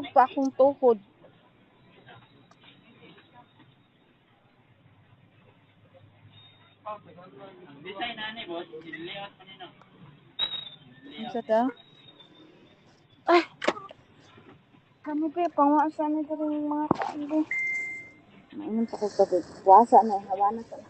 Mahurog pa akong tuhod. Isa daw? Ay! Kami pa pangwasa na ito rin mga tayo. Mainom pa ko tubig. Wasa na, hawa na ito.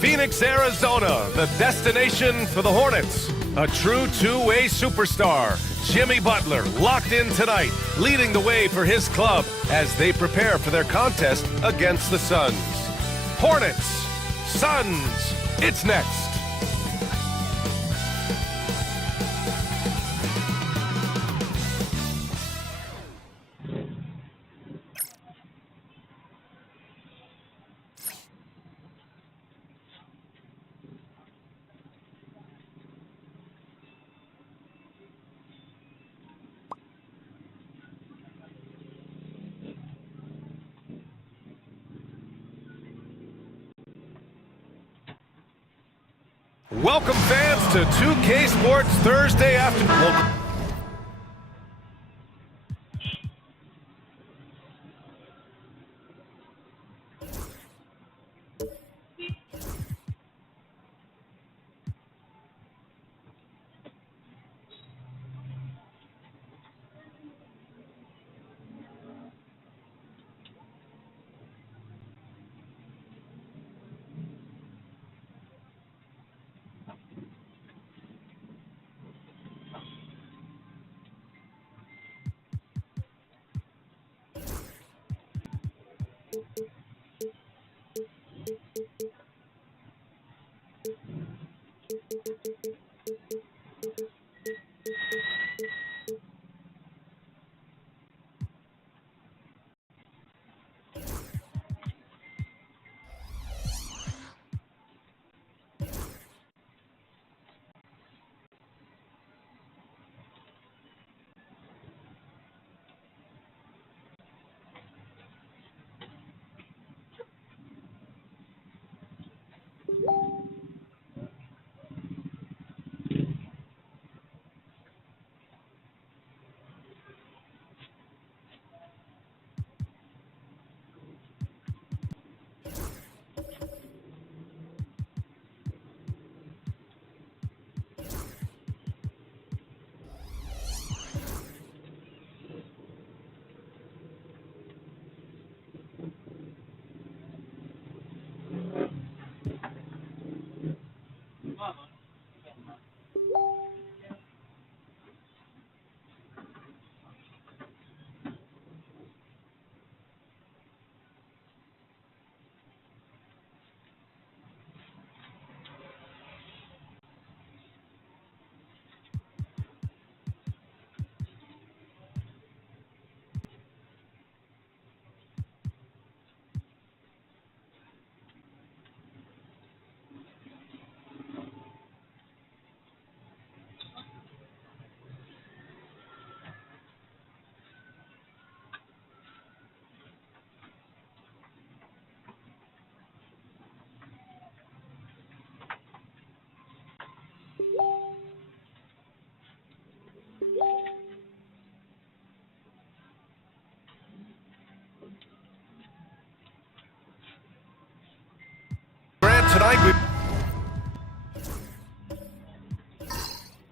Phoenix, Arizona, the destination for the Hornets. A true two-way superstar, Jimmy Butler, locked in tonight, leading the way for his club as they prepare for their contest against the Suns. Hornets, Suns. It's next. Welcome fans to 2K Sports Thursday afternoon. Tonight we've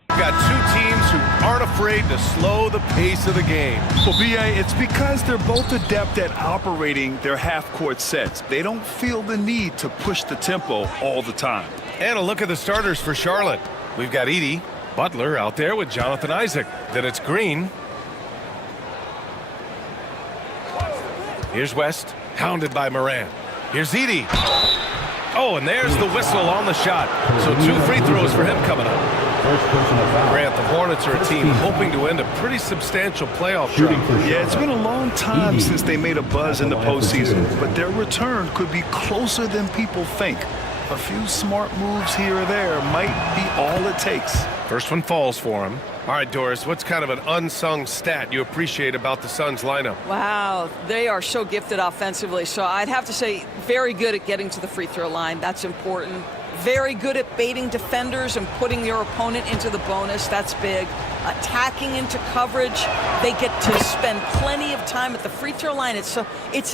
got two teams who aren't afraid to slow the pace of the game. Well, B.A., it's because they're both adept at operating their half-court sets. They don't feel the need to push the tempo all the time. And a look at the starters for Charlotte. We've got Edie Butler out there with Jonathan Isaac. Then it's Green. Here's West, hounded by Moran. Here's Edie. Oh, and there's the whistle on the shot. So 2 free throws for him coming up. Grant, the Hornets are a team hoping to end a pretty substantial playoff drought. Yeah, it's been a long time since they made a buzz in the postseason, but their return could be closer than people think. A few smart moves here or there might be all it takes. First one falls for him. All right, Doris, what's kind of an unsung stat you appreciate about the Suns lineup? Wow, they are so gifted offensively. So I'd have to say very good at getting to the free throw line. That's important. Very good at baiting defenders and putting your opponent into the bonus. That's big. Attacking into coverage. They get to spend plenty of time at the free throw line. It's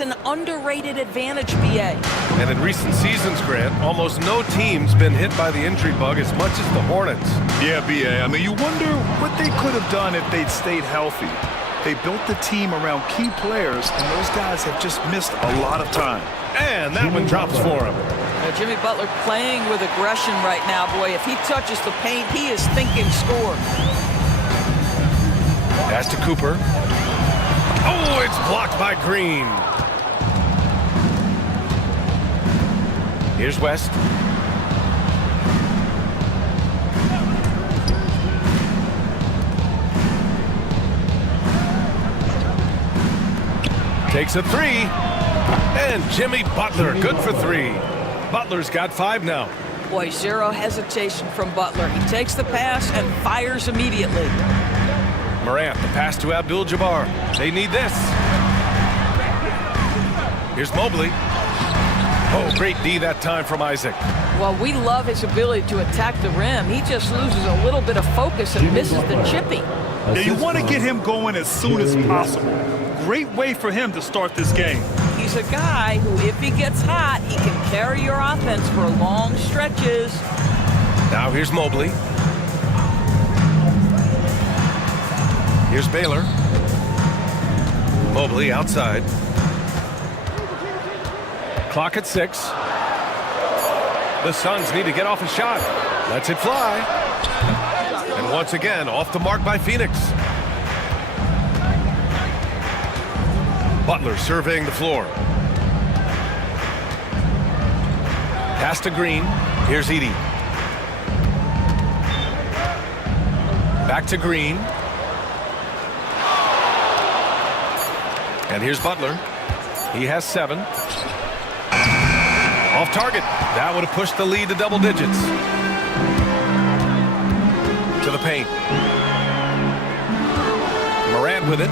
an underrated advantage, B.A. And in recent seasons, Grant, almost no team's been hit by the injury bug as much as the Hornets. Yeah, B.A., I mean, you wonder what they could have done if they'd stayed healthy. They built the team around key players, and those guys have just missed a lot of time. And that one drops for him. Jimmy Butler playing with aggression right now. Boy, if he touches the paint, he is thinking score. Pass to Cooper. Oh, it's blocked by Green. Here's West. Takes a three. And Jimmy Butler, good for three. Butler's got 5 now. Boy, zero hesitation from Butler. He takes the pass and fires immediately. Morant, the pass to Abdul-Jabbar. They need this. Here's Mobley. Oh, great D that time from Isaac. Well, we love his ability to attack the rim. He just loses a little bit of focus and misses the chippy. Yeah, you want to get him going as soon as possible. Great way for him to start this game. He's a guy who, if he gets hot, he can carry your offense for long stretches. Now here's Mobley. Here's Baylor. Mobley outside. Clock at 6. The Suns need to get off a shot. Lets it fly. And once again, off the mark by Phoenix. Butler surveying the floor. Pass to Green. Here's Edey. Back to Green. And here's Butler. He has 7. Off target. That would have pushed the lead to double digits. To the paint. Morant with it.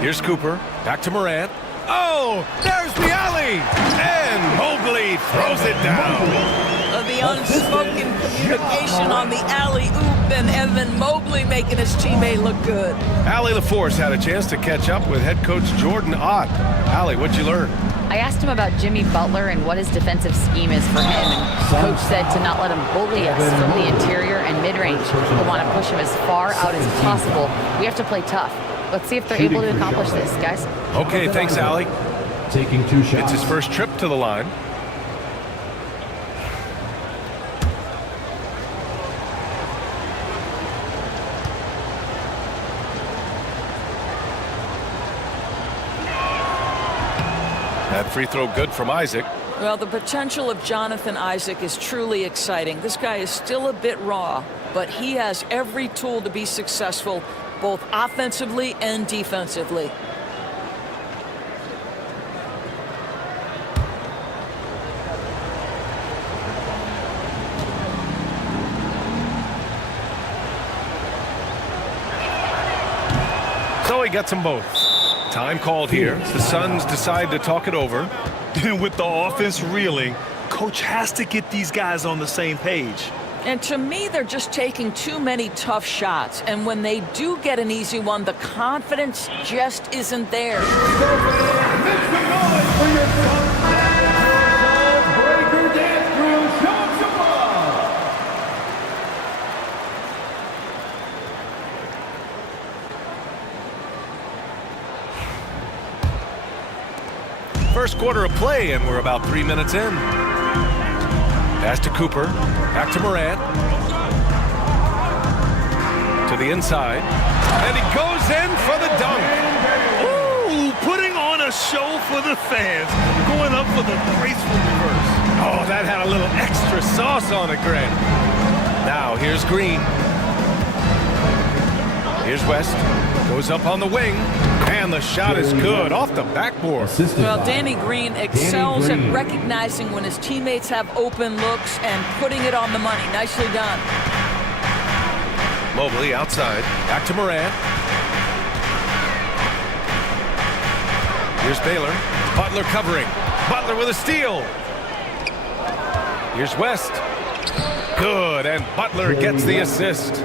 Here's Cooper. Back to Morant. Oh, there's the alley. And Mobley throws it down. The unspoken communication on the alley-oop, and Evan Mobley making his teammate look good. Allie LaForce had a chance to catch up with head coach Jordan Ott. Allie, what'd you learn? I asked him about Jimmy Butler and what his defensive scheme is for him, and coach said to not let him bully us from the interior and mid-range. We want to push him as far out as possible. We have to play tough. Let's see if they're able to accomplish this, guys. Okay, thanks, Allie. Taking 2 shots. It's his first trip to the line. That free throw good from Isaac. Well, the potential of Jonathan Isaac is truly exciting. This guy is still a bit raw, but he has every tool to be successful, both offensively and defensively. So he gets them both. Time called here. The Suns decide to talk it over. And with the offense reeling, coach has to get these guys on the same page. And to me, they're just taking too many tough shots. And when they do get an easy one, the confidence just isn't there. First quarter of play, and we're about 3 minutes in. Pass to Cooper. Back to Morant. To the inside. And he goes in for the dunk. Ooh, putting on a show for the fans. Going up for the graceful reverse. Oh, that had a little extra sauce on it, Grant. Now, here's Green. Here's West. Goes up on the wing. And the shot is good off the backboard. Well, Danny Green excels at recognizing when his teammates have open looks and putting it on the money. Nicely done. Mobley outside. Back to Morant. Here's Baylor. Butler covering. Butler with a steal. Here's West. Good, and Butler gets the assist.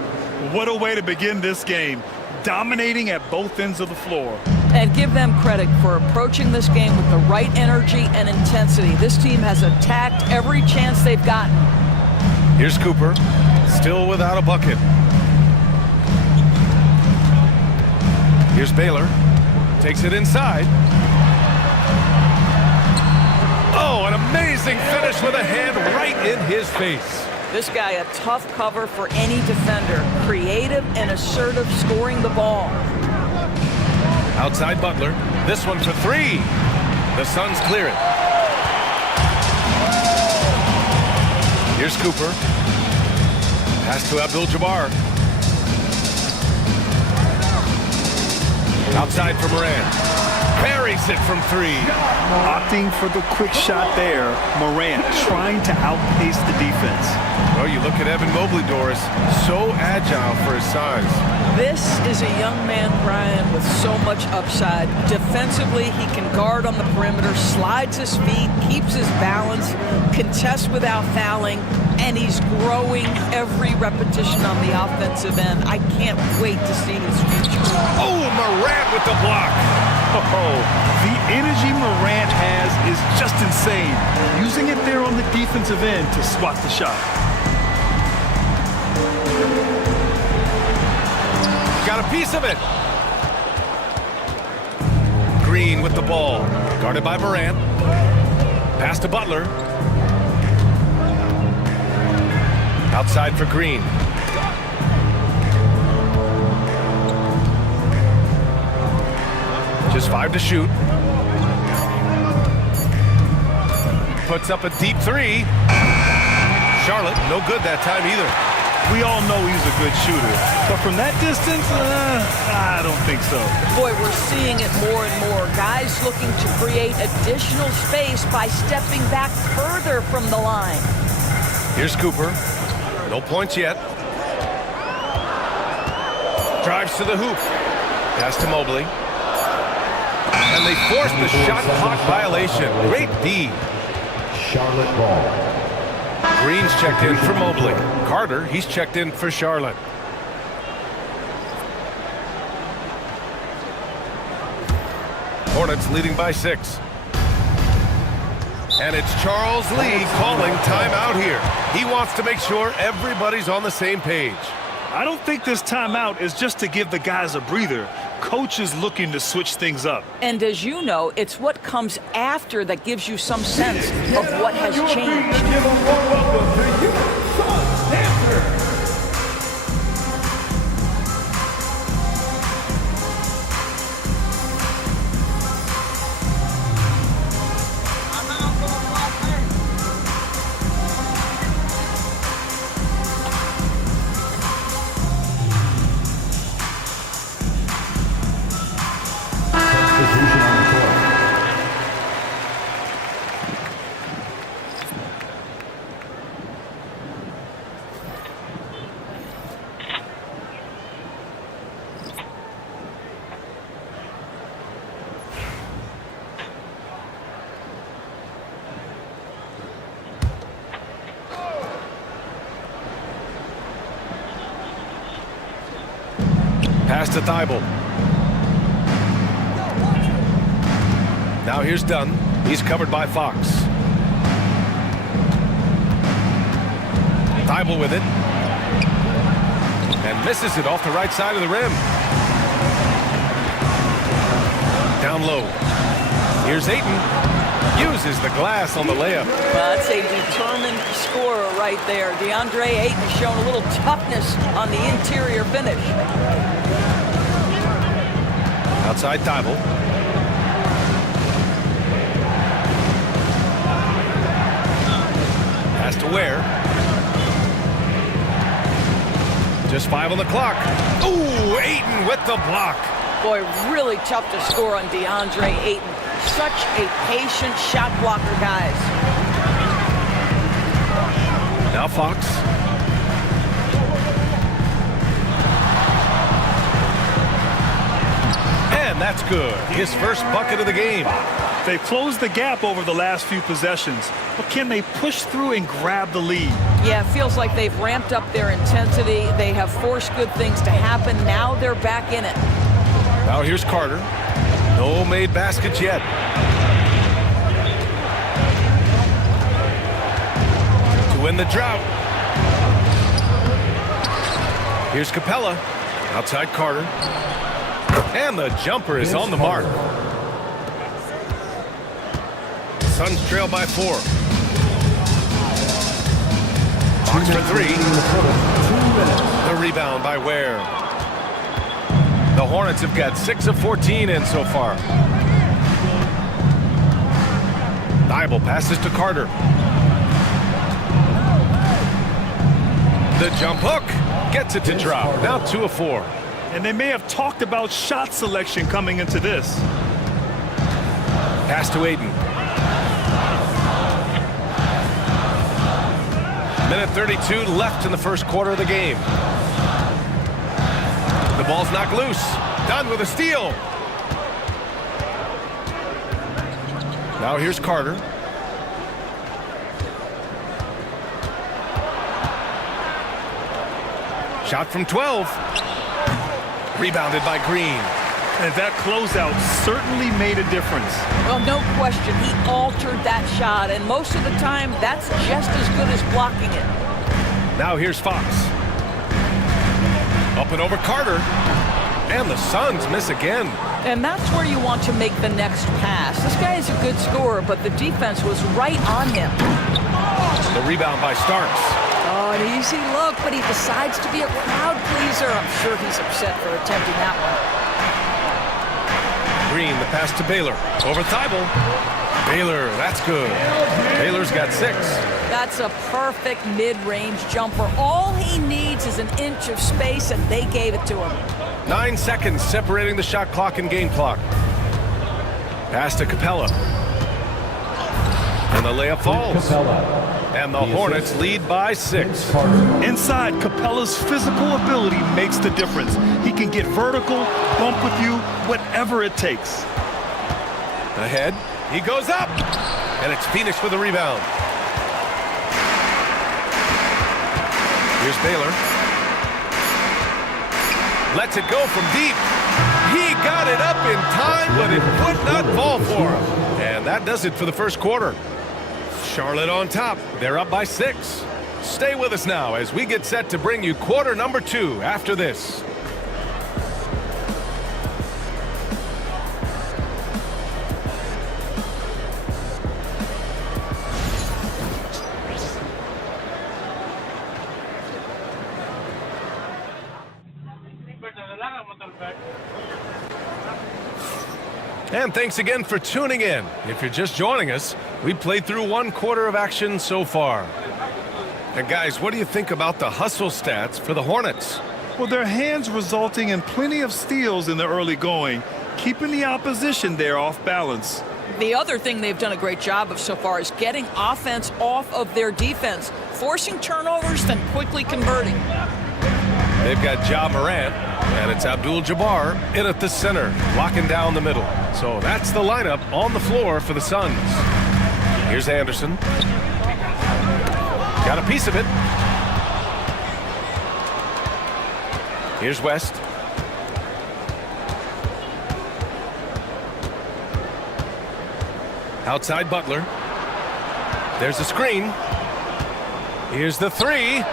What a way to begin this game. Dominating at both ends of the floor. And give them credit for approaching this game with the right energy and intensity. This team has attacked every chance they've gotten. Here's Cooper, still without a bucket. Here's Baylor, takes it inside. Oh, an amazing finish with a hand right in his face. This guy, a tough cover for any defender. Creative and assertive scoring the ball. Outside Butler. This one for 3. The Suns clear it. Here's Cooper. Pass to Abdul-Jabbar. Outside for Moran. Buries it from 3. Opting for the quick shot there. Morant trying to outpace the defense. Well, you look at Evan Mobley, Doris. So agile for his size. This is a young man, Brian, with so much upside. Defensively, he can guard on the perimeter, slides his feet, keeps his balance, contests without fouling, and he's growing every repetition on the offensive end. I can't wait to see his future. Oh, Morant with the block. Oh, the energy Morant has is just insane. Using it there on the defensive end to swat the shot. Got a piece of it. Green with the ball. Guarded by Morant. Pass to Butler. Outside for Green. Just 5 to shoot. Puts up a deep 3. Charlotte, no good that time either. We all know he's a good shooter, but from that distance, I don't think so. Boy, we're seeing it more and more. Guys looking to create additional space by stepping back further from the line. Here's Cooper. No points yet. Drives to the hoop. Pass to Mobley. And they force the shot clock violation. Great D. Charlotte ball. Green's checked in for Mobley. Carter, he's checked in for Charlotte. Hornets leading by 6. And it's Charles Lee calling timeout here. He wants to make sure everybody's on the same page. I don't think this timeout is just to give the guys a breather. Coach is looking to switch things up. And as you know, it's what comes after that gives you some sense of what has changed. Give a warm welcome to you, Suns answer. Pass to Thibault. Now here's Dunn. He's covered by Fox. Thibault with it. And misses it off the right side of the rim. Down low. Here's Ayton. Uses the glass on the layup. That's a determined scorer right there. DeAndre Ayton showing a little toughness on the interior finish. Outside Thibault. Pass to Ware. Just 5 on the clock. Ooh, Ayton with the block. Boy, really tough to score on DeAndre Ayton. Such a patient shot blocker, guys. Now Fox. And that's good. His first bucket of the game. They've closed the gap over the last few possessions, but can they push through and grab the lead? Yeah, it feels like they've ramped up their intensity. They have forced good things to happen. Now they're back in it. Now here's Carter. No made baskets yet. To win the drought. Here's Capella. Outside Carter. And the jumper is on the mark. Suns trail by 4. Fox for 3. The rebound by Ware. The Hornets have got 6 of 14 in so far. Thibault passes to Carter. The jump hook gets it to drop. Now 2 of 4. And they may have talked about shot selection coming into this. Pass to Aiden. Minute 32 left in the first quarter of the game. The ball's knocked loose. Done with a steal. Now here's Carter. Shot from 12. Rebounded by Green. And that closeout certainly made a difference. Well, no question. He altered that shot, and most of the time, that's just as good as blocking it. Now here's Fox. Up and over Carter. And the Suns miss again. And that's where you want to make the next pass. This guy is a good scorer, but the defense was right on him. The rebound by Starks. Oh, an easy look, but he decides to be a crowd pleaser. I'm sure he's upset for attempting that one. Green, the pass to Baylor. Over Thibault. Baylor, that's good. Baylor's got 6. That's a perfect mid-range jumper. All he needs is an inch of space, and they gave it to him. 9 seconds separating the shot clock and game clock. Pass to Capella. And the layup falls. And the Hornets lead by 6. Inside, Capella's physical ability makes the difference. He can get vertical, bump with you, whatever it takes. Ahead, he goes up. And it's Phoenix with the rebound. Here's Baylor. Lets it go from deep. He got it up in time, but it would not fall for him. And that does it for the first quarter. Charlotte on top. They're up by 6. Stay with us now as we get set to bring you quarter number 2 after this. And thanks again for tuning in. If you're just joining us, we played through 1 quarter of action so far. And guys, what do you think about the hustle stats for the Hornets? Well, their hands resulting in plenty of steals in the early going, keeping the opposition there off balance. The other thing they've done a great job of so far is getting offense off of their defense, forcing turnovers, then quickly converting. They've got Ja Morant, and it's Abdul-Jabbar in at the center, locking down the middle. So that's the lineup on the floor for the Suns. Here's Anderson. Got a piece of it. Here's West. Outside Butler. There's a screen. Here's the 3.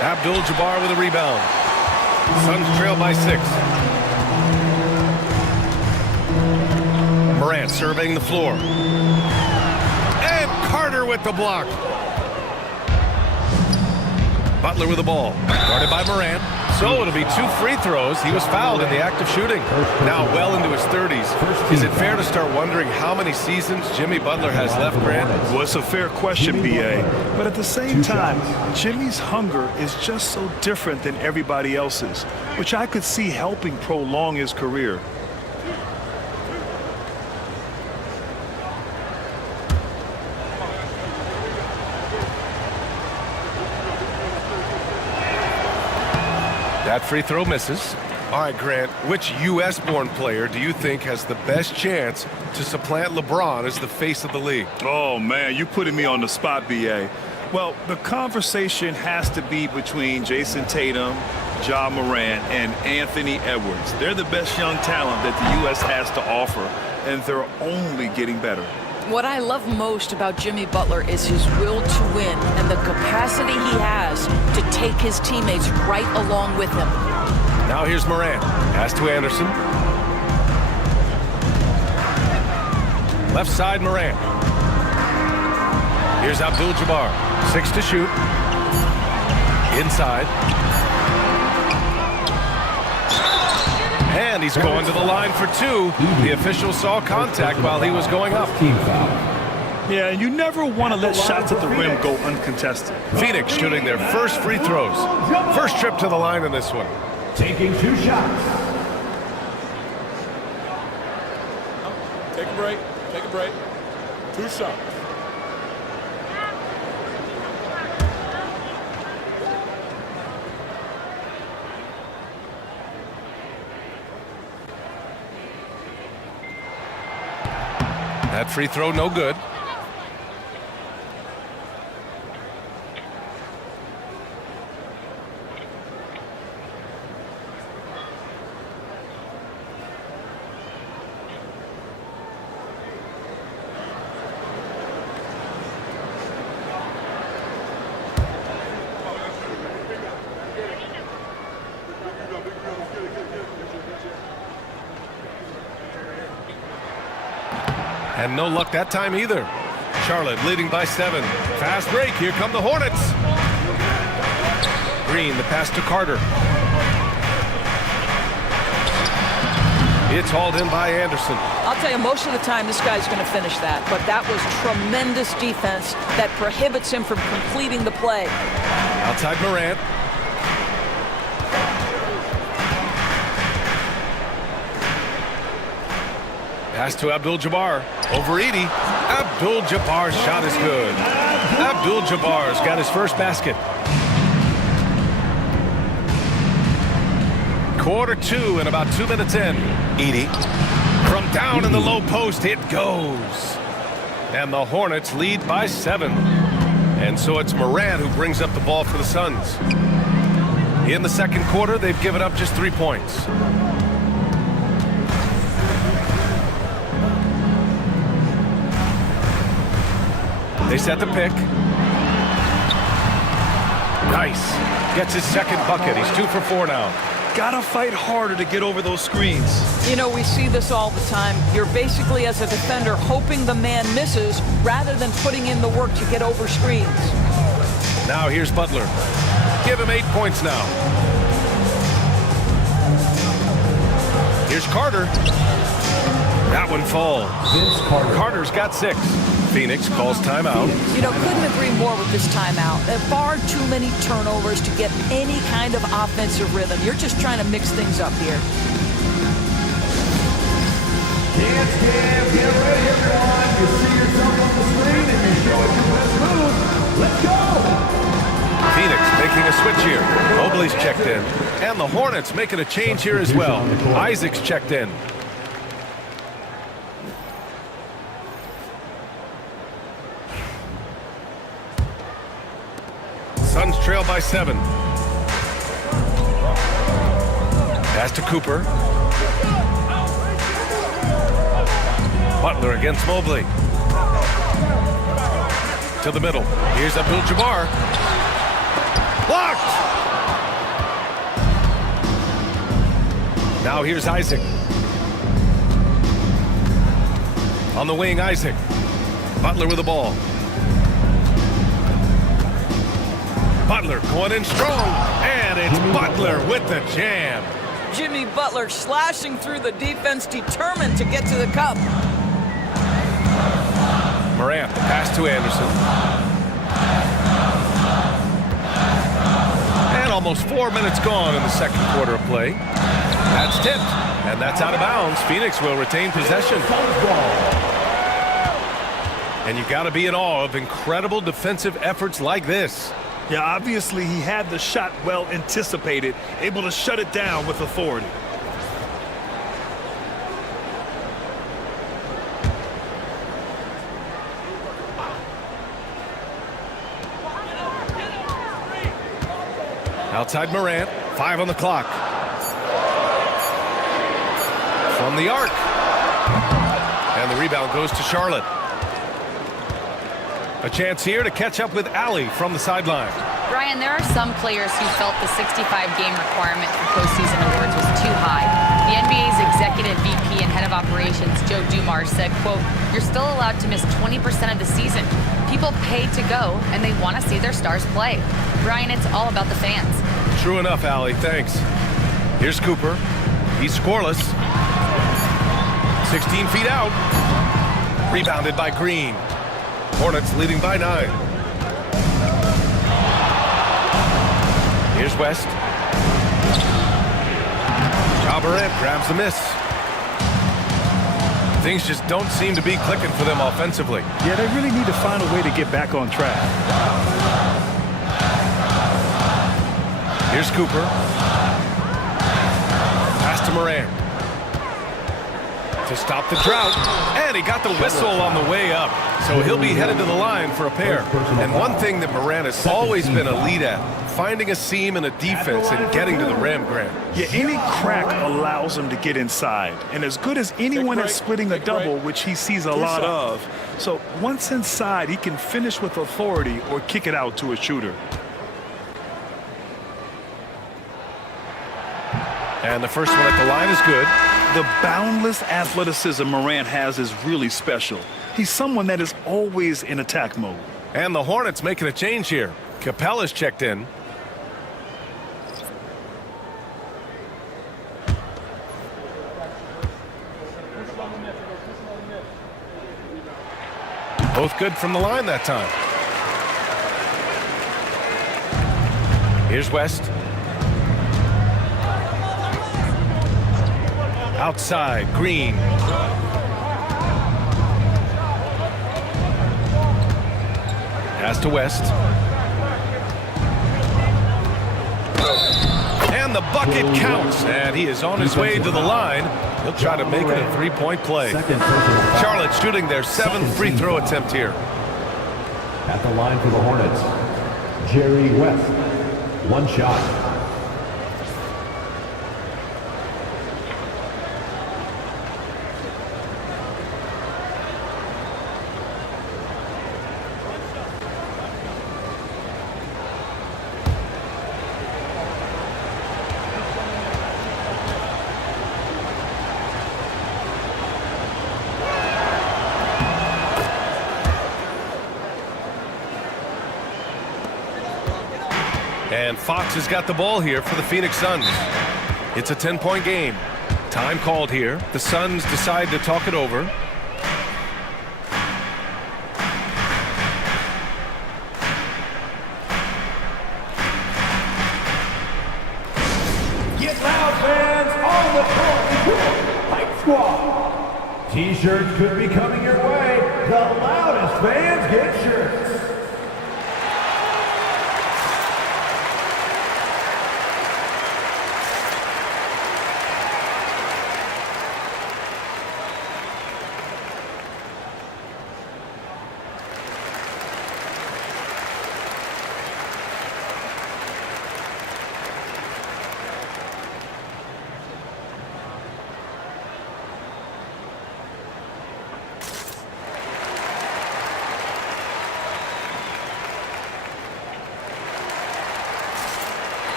Abdul-Jabbar with a rebound. Suns trail by 6. Morant surveying the floor. And Carter with the block. Butler with the ball. Guarded by Morant. So it'll be 2 free throws. He was fouled in the act of shooting. Now well into his 30s. Is it fair to start wondering how many seasons Jimmy Butler has left, Grant? Well, it's a fair question, B.A. But at the same time, Jimmy's hunger is just so different than everybody else's, which I could see helping prolong his career. That free throw misses. All right, Grant, which U.S.-born player do you think has the best chance to supplant LeBron as the face of the league? Oh, man, you're putting me on the spot, B.A. Well, the conversation has to be between Jason Tatum, Ja Morant, and Anthony Edwards. They're the best young talent that the U.S. has to offer, and they're only getting better. What I love most about Jimmy Butler is his will to win and the capacity he has to take his teammates right along with him. Now here's Morant. Pass to Anderson. Left side, Morant. Here's Abdul-Jabbar. 6 to shoot. Inside. And he's going to the line for 2. The official saw contact while he was going up. Team foul. Yeah, and you never want to let shots at the rim go uncontested. Phoenix shooting their first free throws. First trip to the line in this one. Taking 2 shots. Take a break. Take a break. 2 shots. That free throw no good. And no luck that time either. Charlotte leading by 7. Fast break. Here come the Hornets. Green, the pass to Carter. It's hauled in by Anderson. I'll tell you, most of the time this guy's going to finish that, but that was tremendous defense that prohibits him from completing the play. Outside Morant. Pass to Abdul-Jabbar. Over Edie. Abdul-Jabbar's shot is good. Abdul-Jabbar's got his first basket. Quarter 2 and about 2 minutes in. Edie. From down in the low post, it goes. And the Hornets lead by 7. And so it's Morant who brings up the ball for the Suns. In the second quarter, they've given up just 3 points. They set the pick. Nice. Gets his second bucket. He's 2 for 4 now. Gotta fight harder to get over those screens. You know, we see this all the time. You're basically, as a defender, hoping the man misses rather than putting in the work to get over screens. Now here's Butler. Give him 8 points now. Here's Carter. That one falls. Carter's got 6. Phoenix calls timeout. You know, couldn't agree more with this timeout. There are far too many turnovers to get any kind of offensive rhythm. You're just trying to mix things up here. Dance cam, get ready everyone. You see yourself on the screen and you're showing your best move. Let's go! Phoenix making a switch here. Mobley's checked in. And the Hornets making a change here as well. Isaac's checked in. Suns trail by 7. Pass to Cooper. Butler against Mobley. To the middle. Here's Abdul-Jabbar. Blocked! Now here's Isaac. On the wing, Isaac. Butler with the ball. Butler going in strong, and it's Butler with the jam. Jimmy Butler slashing through the defense, determined to get to the cup. Morant, the pass to Anderson. And almost 4 minutes gone in the second quarter of play. That's tipped, and that's out of bounds. Phoenix will retain possession. And you got to be in awe of incredible defensive efforts like this. Yeah, obviously he had the shot well anticipated, able to shut it down with authority. Outside Morant, 5 on the clock. From the arc. And the rebound goes to Charlotte. A chance here to catch up with Allie from the sideline. Brian, there are some players who felt the 65-game requirement for postseason awards was too high. The NBA's executive VP and head of operations, Joe Dumars, said, quote, "You're still allowed to miss 20% of the season. People pay to go, and they want to see their stars play." Brian, it's all about the fans. True enough, Allie. Thanks. Here's Cooper. He's scoreless. 16 feet out. Rebounded by Green. Hornets leading by 9. Here's West. Ja Morant grabs the miss. Things just don't seem to be clicking for them offensively. Yeah, they really need to find a way to get back on track. Here's Cooper. Pass to Morant. To stop the drought. And he got the whistle on the way up. So he'll be headed to the line for a pair. And one thing that Morant has always been a lead at, finding a seam in a defense and getting to the rim, Grant. Yeah, any crack allows him to get inside. And as good as anyone at splitting a double, which he sees a lot of. So once inside, he can finish with authority or kick it out to a shooter. And the first one at the line is good. The boundless athleticism Morant has is really special. He's someone that is always in attack mode. And the Hornets making a change here. Capella's checked in. Both good from the line that time. Here's West. Outside, Green. Pass to West. And the bucket counts. And he is on his way to the line. He'll try to make it a three-point play. Charlotte shooting their 7th free throw attempt here. At the line for the Hornets, Jerry West. One shot. And Fox has got the ball here for the Phoenix Suns. It's a 10-point game. Time called here. The Suns decide to talk it over. Get loud, fans, on the court, Hype Squad. T-shirts could be coming your way. The loudest fans get shirts.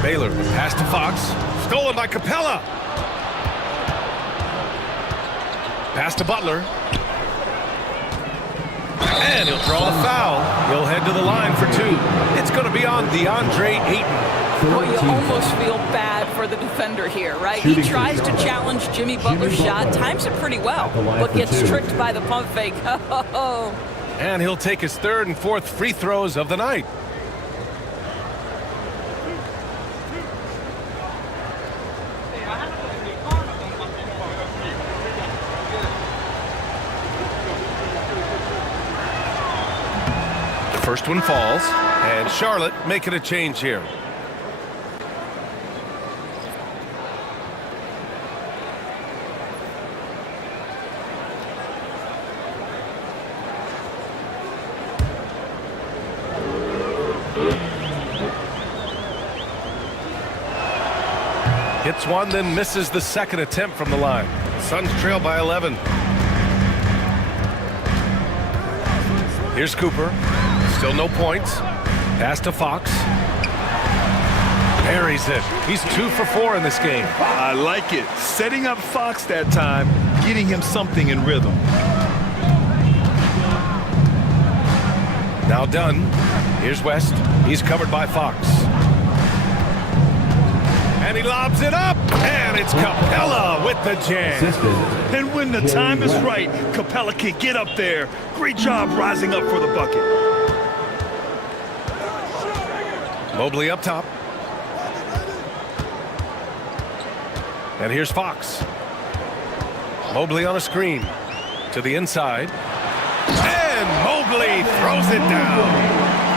Baylor, pass to Fox. Stolen by Capella. Pass to Butler. And he'll draw the foul. He'll head to the line for 2. It's going to be on DeAndre Ayton. Well, you almost feel bad for the defender here, right? He tries to challenge Jimmy Butler's shot, times it pretty well, but gets tricked by the pump fake. And he'll take his 3rd and 4th free throws of the night. First one falls, and Charlotte making a change here. Hits one, then misses the second attempt from the line. Suns trail by 11. Here's Cooper. Still no points. Pass to Fox. Buries it. He's 2 for 4 in this game. I like it. Setting up Fox that time, getting him something in rhythm. Now Dunn. Here's West. He's covered by Fox. And he lobs it up, and it's Capella with the jam. And when the time is right, Capella can get up there. Great job rising up for the bucket. Mobley up top. And here's Fox. Mobley on a screen. To the inside. And Mobley throws it down.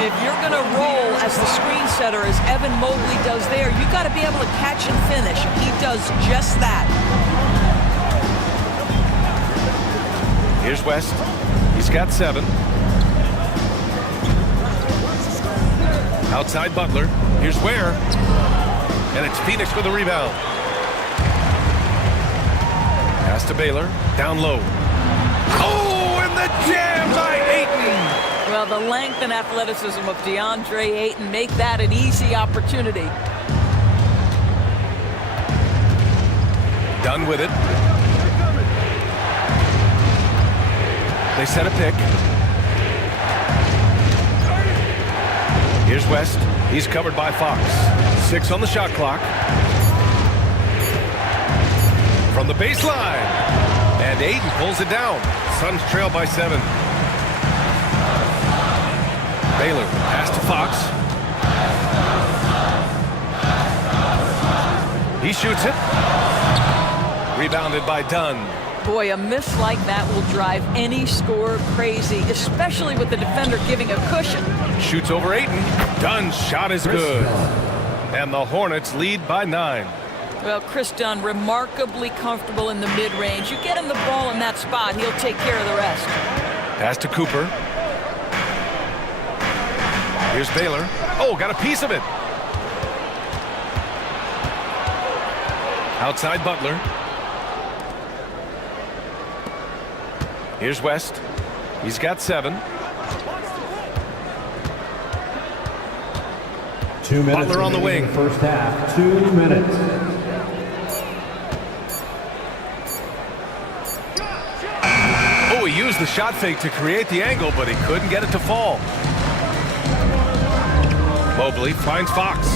If you're going to roll as the screen setter, as Evan Mobley does there, you got to be able to catch and finish. He does just that. Here's West. He's got 7. Outside Butler. Here's Ware. And it's Phoenix with the rebound. Pass to Baylor. Down low. Oh, and the jam by Ayton. Well, the length and athleticism of DeAndre Ayton make that an easy opportunity. Done with it. They set a pick. Here's West. He's covered by Fox. 6 on the shot clock. From the baseline. And Ayton pulls it down. Suns trail by 7. Baylor, pass to Fox. He shoots it. Rebounded by Dunn. Boy, a miss like that will drive any scorer crazy, especially with the defender giving a cushion. Shoots over Ayton. Dunn's shot is good. And the Hornets lead by 9. Well, Chris Dunn, remarkably comfortable in the mid-range. You get him the ball in that spot, he'll take care of the rest. Pass to Cooper. Here's Baylor. Oh, got a piece of it. Outside Butler. Here's West. He's got 7. 2 minutes. Butler on the wing. First half. 2 minutes. Oh, he used the shot fake to create the angle, but he couldn't get it to fall. Mobley finds Fox.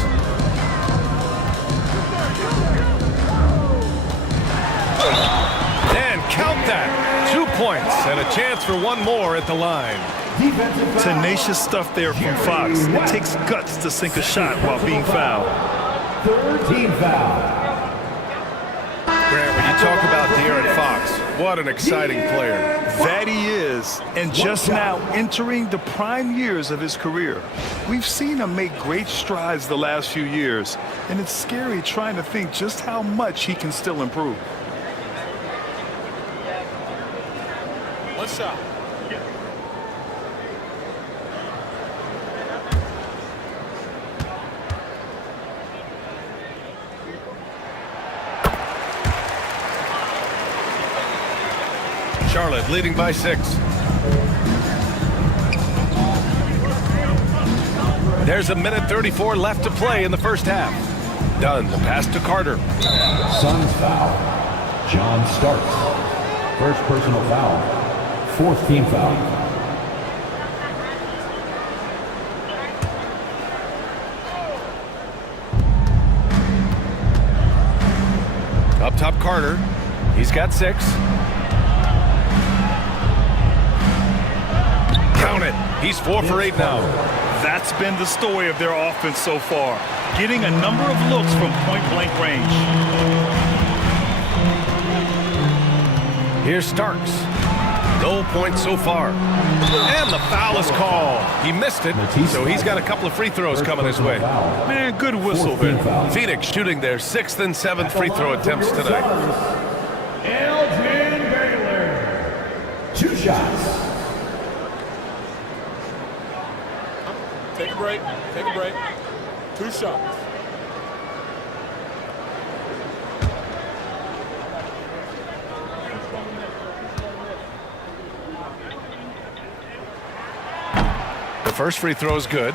And count that. 2 points and a chance for one more at the line. Tenacious stuff there from Fox. It takes guts to sink a shot while being fouled. 3rd team foul. Grant, when you talk about De'Aaron Fox, what an exciting player. That he is, and just now entering the prime years of his career. We've seen him make great strides the last few years, and it's scary trying to think just how much he can still improve. One shot. Charlotte leading by 6. There's a minute 34 left to play in the first half. Dunn, the pass to Carter. Suns foul. John Starks. First personal foul. 4th team foul. Up top Carter. He's got 6. Count it. He's 4 for 8 now. That's been the story of their offense so far, getting a number of looks from point-blank range. Here's Starks. No points so far. And the foul is called. He missed it, so he's got a couple of free throws coming his way. Man, good whistle there. Phoenix shooting their 6th and 7th free throw attempts tonight. Elgin Baylor. 2 shots. Take a break. Take a break. 2 shots. The first free throw is good.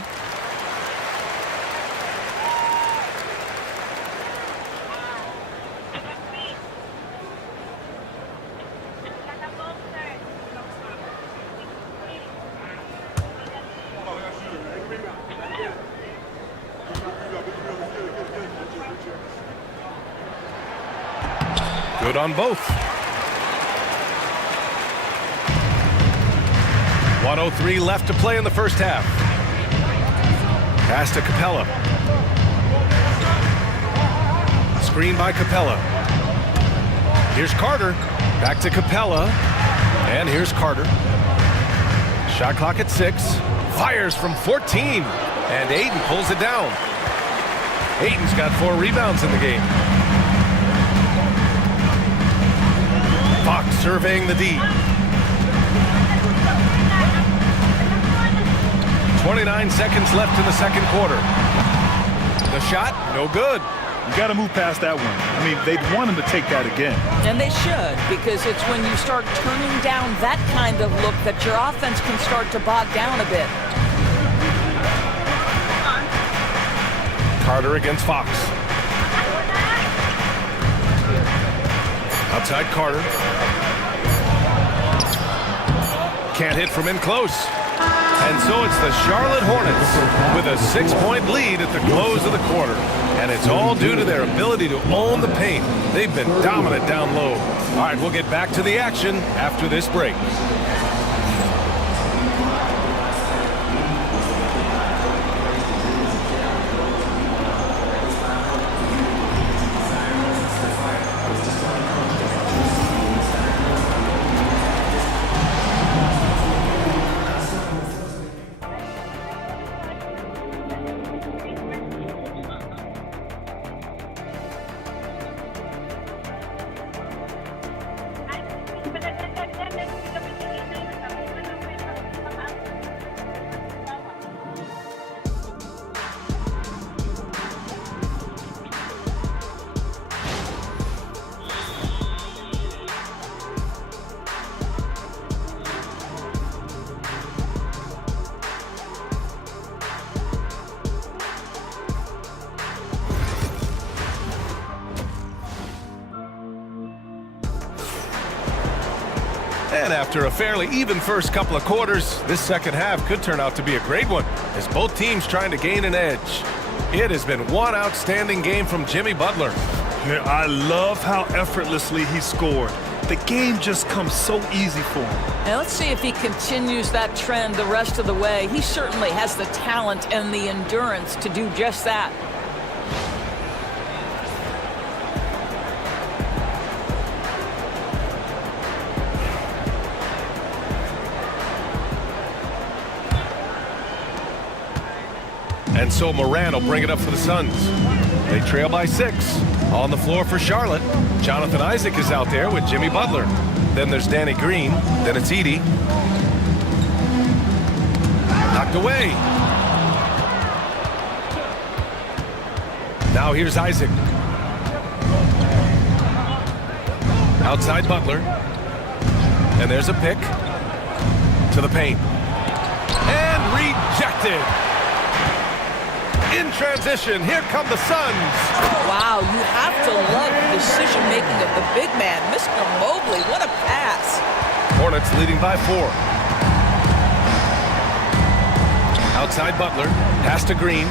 Good on both. 1:03 left to play in the first half. Pass to Capella. Screen by Capella. Here's Carter. Back to Capella. And here's Carter. Shot clock at 6. Fires from 14. And Ayton pulls it down. Ayton's got 4 rebounds in the game. Fox surveying the D. 29 seconds left in the second quarter. The shot, no good. You got to move past that one. I mean, they'd want him to take that again. And they should, because it's when you start turning down that kind of look that your offense can start to bog down a bit. Carter against Fox. Outside Carter. Can't hit from in close. And so it's the Charlotte Hornets with a 6-point lead at the close of the quarter. And it's all due to their ability to own the paint. They've been dominant down low. All right, we'll get back to the action after this break. And after a fairly even first couple of quarters, this second half could turn out to be a great one, as both teams trying to gain an edge. It has been one outstanding game from Jimmy Butler. Yeah, I love how effortlessly he scored. The game just comes so easy for him. And let's see if he continues that trend the rest of the way. He certainly has the talent and the endurance to do just that. And so Moran will bring it up for the Suns. They trail by 6. On the floor for Charlotte, Jonathan Isaac is out there with Jimmy Butler. Then there's Danny Green. Then it's Edey. Knocked away. Now here's Isaac. Outside Butler. And there's a pick. To the paint. And rejected. In transition, here come the Suns. Wow, you have to love the decision-making of the big man, Mr. Mobley. What a pass. Hornets leading by 4. Outside Butler, pass to Green.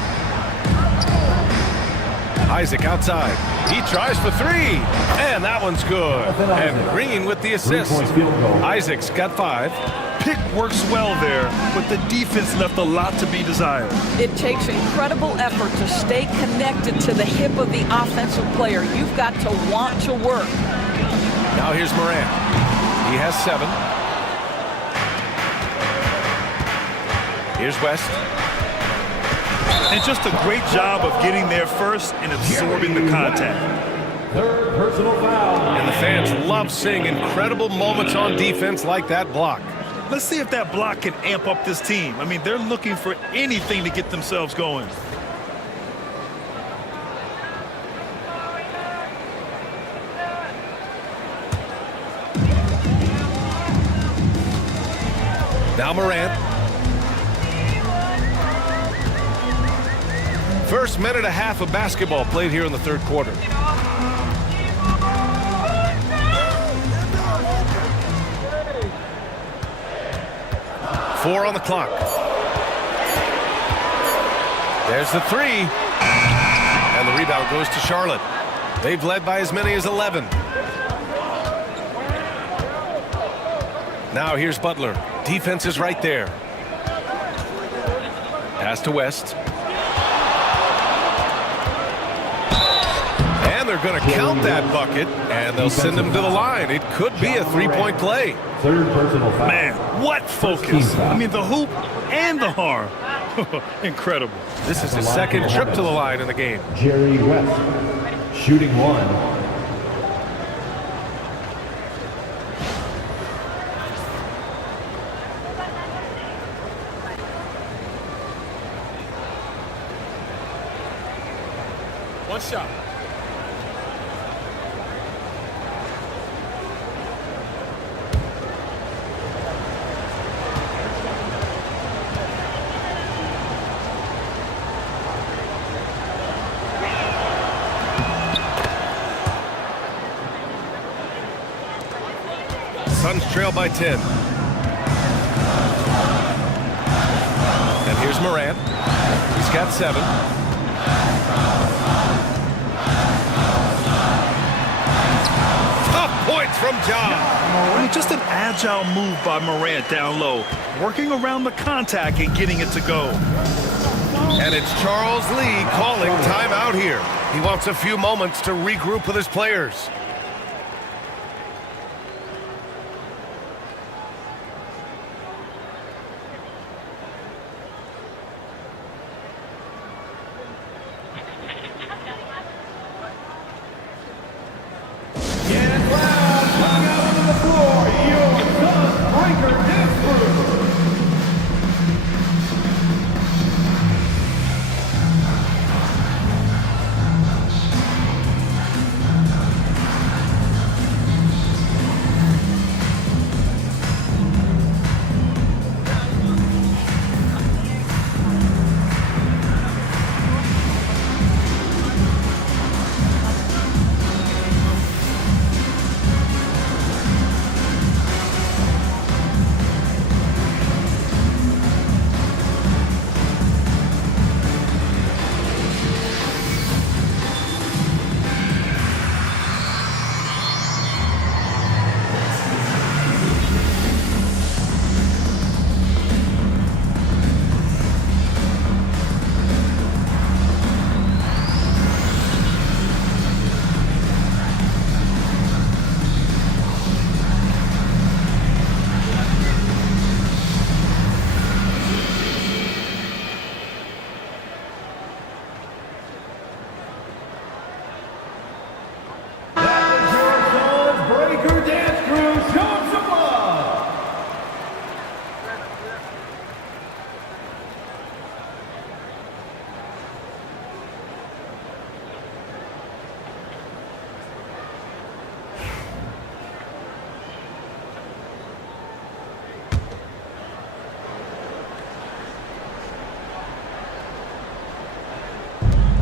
Isaac outside. He tries for 3, and that one's good. And Green with the assist. Isaac's got 5. Pick works well there, but the defense left a lot to be desired. It takes incredible effort to stay connected to the hip of the offensive player. You've got to want to work. Now here's Moran. He has 7. Here's West. And just a great job of getting there first and absorbing the contact. Third personal foul. And the fans love seeing incredible moments on defense like that block. Let's see if that block can amp up this team. I mean, they're looking for anything to get themselves going. Now Morant. First minute and a half of basketball played here in the third quarter. Four on the clock. There's the three. And the rebound goes to Charlotte. They've led by as many as 11. Now here's Butler. Defense is right there. Pass to West. And they're going to count that bucket, and they'll send him to the line. It could be a three-point play. Third personal foul. Man, what focus. I mean, the hoop and the arm. Incredible. This is his second trip to the line in the game. Jerry West, shooting one. One shot. Suns trail by 10. And here's Morant. He's got 7. Tough points from John. I mean, just an agile move by Morant down low, working around the contact and getting it to go. And it's Charles Lee calling timeout here. He wants a few moments to regroup with his players.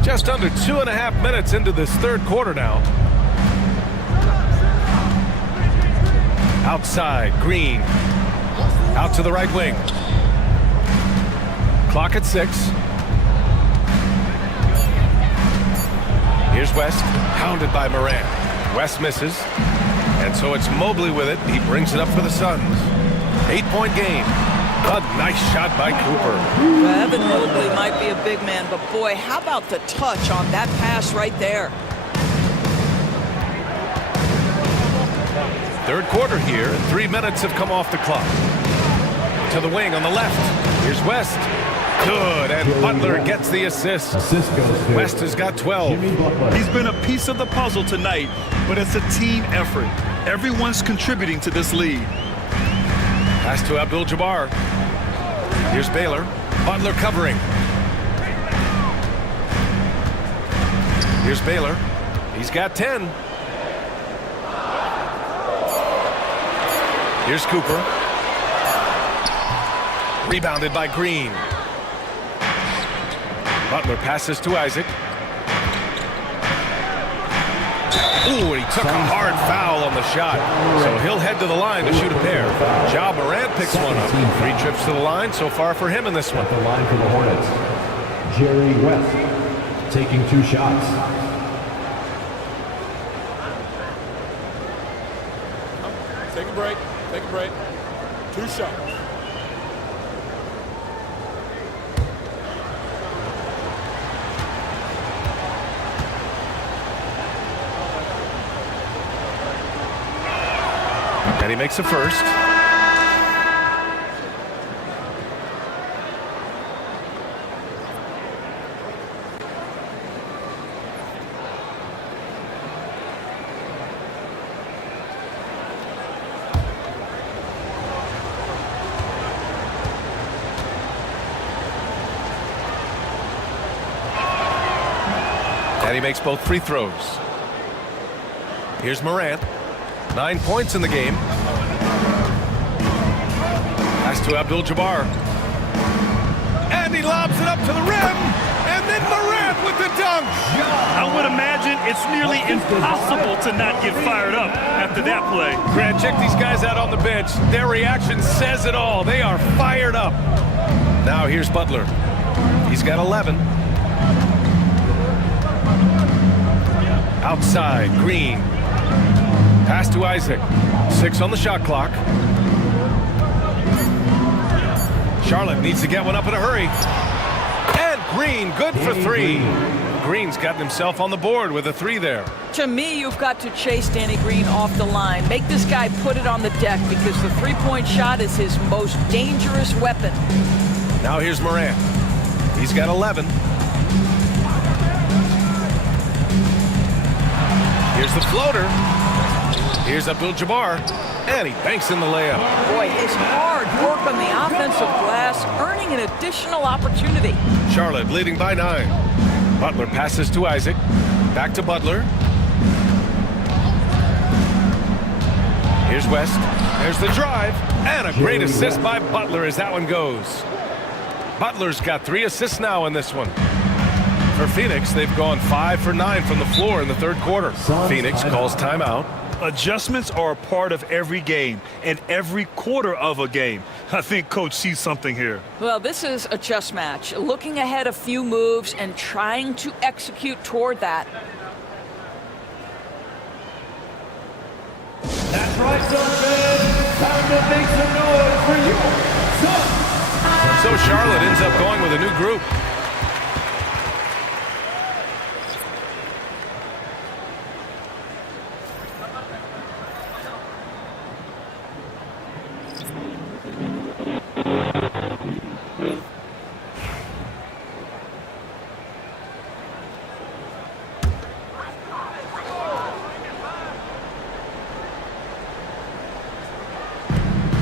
Just under 2.5 minutes into this third quarter now. Outside, Green. Out to the right wing. Clock at 6. Here's West, hounded by Morant. West misses. And so it's Mobley with it. He brings it up for the Suns. 8-point game. A nice shot by Cooper. Evan Mobley might be a big man, but boy, how about the touch on that pass right there? Third quarter here, and 3 minutes have come off the clock. To the wing on the left. Here's West. Good, and Butler gets the assist. Assist goes to West has got 12. Jimmy Butler. He's been a piece of the puzzle tonight, but it's a team effort. Everyone's contributing to this lead. Pass to Abdul-Jabbar. Here's Baylor. Butler covering. Here's Baylor. He's got 10. Here's Cooper. Rebounded by Green. Butler passes to Isaac. Ooh, and he took a hard foul on the shot. So he'll head to the line to shoot a pair. Ja Morant picks one up. 3 trips to the line so far for him in this one. At the line for the Hornets, Jerry West taking 2 shots. Take a break. Take a break. 2 shots. And he makes a first. And he makes both free throws. Here's Morant. 9 points in the game. Pass to Abdul-Jabbar. And he lobs it up to the rim. And then Morant with the dunk. I would imagine it's nearly impossible to not get fired up after that play. Grant, check these guys out on the bench. Their reaction says it all. They are fired up. Now here's Butler. He's got 11. Outside, Green. Pass to Isaac. 6 on the shot clock. Charlotte needs to get one up in a hurry. And Green, good for 3. Green's gotten himself on the board with a 3 there. To me, you've got to chase Danny Green off the line. Make this guy put it on the deck because the three-point shot is his most dangerous weapon. Now here's Morant. He's got 11. Here's the floater. Here's Abdul-Jabbar. And he banks in the layup. Boy, his hard work on the offensive glass, earning an additional opportunity. Charlotte leading by 9. Butler passes to Isaac. Back to Butler. Here's West. There's the drive. And a great assist by Butler as that one goes. Butler's got 3 assists now in this one. For Phoenix, they've gone 5 for 9 from the floor in the third quarter. Phoenix calls timeout. Adjustments are a part of every game and every quarter of a game. I think Coach sees something here. Well, this is a chess match. Looking ahead a few moves and trying to execute toward that. That's right, Suns fans. Time to make some noise for you, Suns. So Charlotte ends up going with a new group.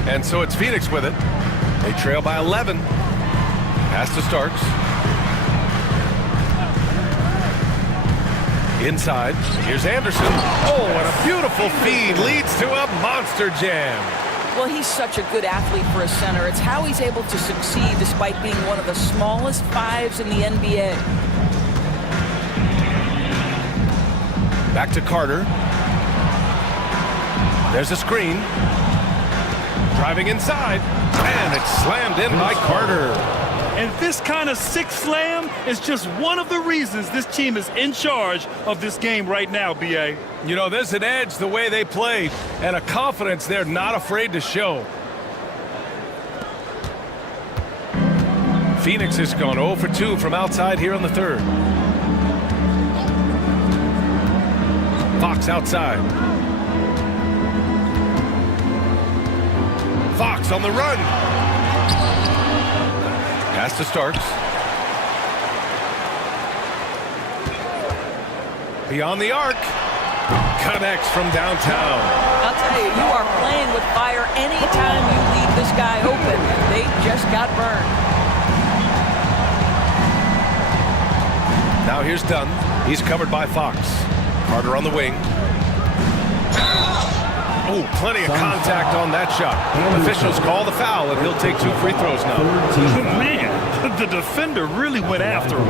And so it's Phoenix with it. They trail by 11. Pass to Starks. Inside. Here's Anderson. Oh, and a beautiful feed leads to a monster jam. Well, he's such a good athlete for a center. It's how he's able to succeed despite being one of the smallest 5s in the NBA. Back to Carter. There's a screen. Driving inside, and it's slammed in by Carter. And this kind of sick slam is just one of the reasons this team is in charge of this game right now, B.A. You know, there's an edge the way they play, and a confidence they're not afraid to show. Phoenix has gone 0 for 2 from outside here in the third. Fox outside. Fox on the run. Pass to Starks. Beyond the arc. Connects from downtown. I'll tell you, you are playing with fire anytime you leave this guy open. They just got burned. Now here's Dunn. He's covered by Fox. Carter on the wing. Oh, plenty of contact on that shot. Officials call the foul, and he'll take 2 free throws now. Man, the defender really went after him.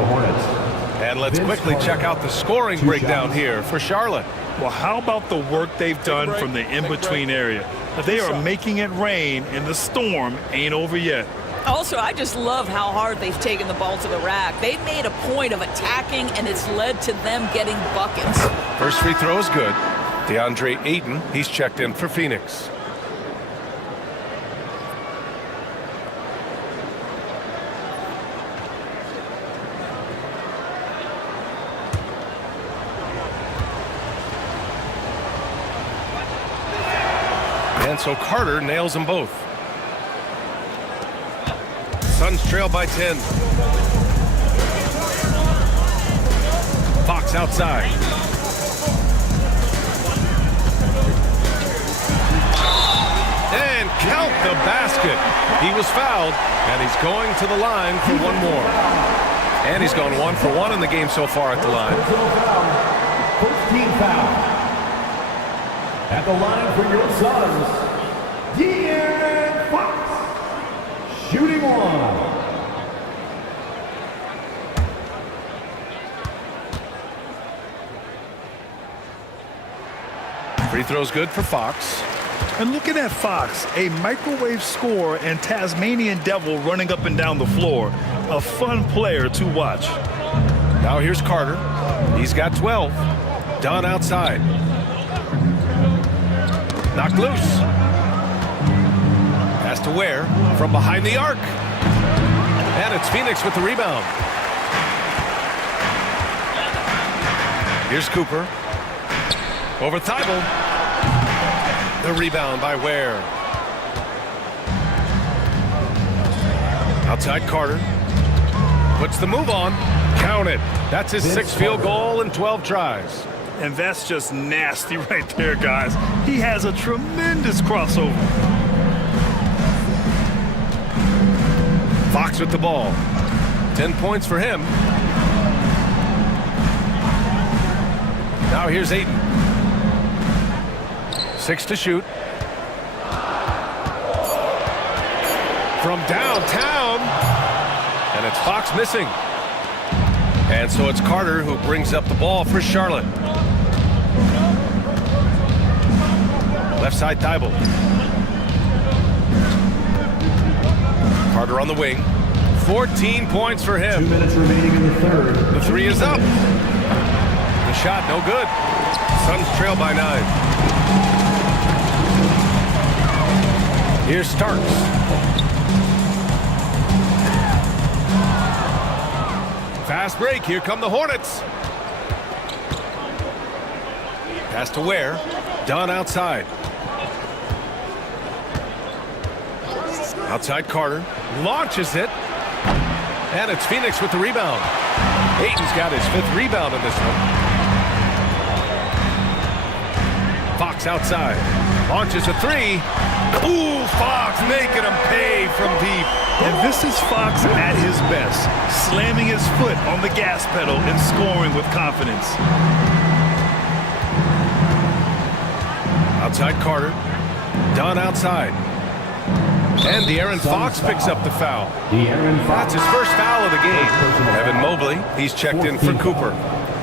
And let's quickly check out the scoring breakdown here for Charlotte. Well, how about the work they've done from the in-between area? They are making it rain, and the storm ain't over yet. Also, I just love how hard they've taken the ball to the rack. They've made a point of attacking, and it's led to them getting buckets. First free throw is good. DeAndre Ayton, he's checked in for Phoenix. And so Carter nails them both. Suns trail by 10. Fox outside. And count the basket. He was fouled, and he's going to the line for one more. And he's gone 1 for 1 in the game so far at the line. First team foul. At the line for your Suns, De'Aaron Fox, shooting 1. Free throw's good for Fox. And looking at Fox, a microwave scorer and Tasmanian devil running up and down the floor. A fun player to watch. Now here's Carter. He's got 12. Dunn outside. Knocked loose. Pass to Ware from behind the arc. And it's Phoenix with the rebound. Here's Cooper. Over Thibault. The rebound by Ware. Outside Carter. Puts the move on. Count it. That's his 6th field goal in 12 tries. And that's just nasty right there, guys. He has a tremendous crossover. Fox with the ball. 10 points for him. Now here's Ayton. 6 to shoot. From downtown. And it's Fox missing. And so it's Carter who brings up the ball for Charlotte. Left side Thibault. Carter on the wing. 14 points for him. 2 minutes remaining in the third. The 3 is up. The shot no good. Suns trail by 9. Here's Starks. Fast break. Here come the Hornets. Pass to Ware. Dunn outside. Outside Carter. Launches it. And it's Phoenix with the rebound. Ayton's got his 5th rebound in this one. Fox outside. Launches a 3. Ooh, Fox making him pay from deep. And this is Fox at his best, slamming his foot on the gas pedal and scoring with confidence. Outside Carter. Dunn outside. And De'Aaron Fox picks up the foul. That's his first foul of the game. Evan Mobley, he's checked in for Cooper.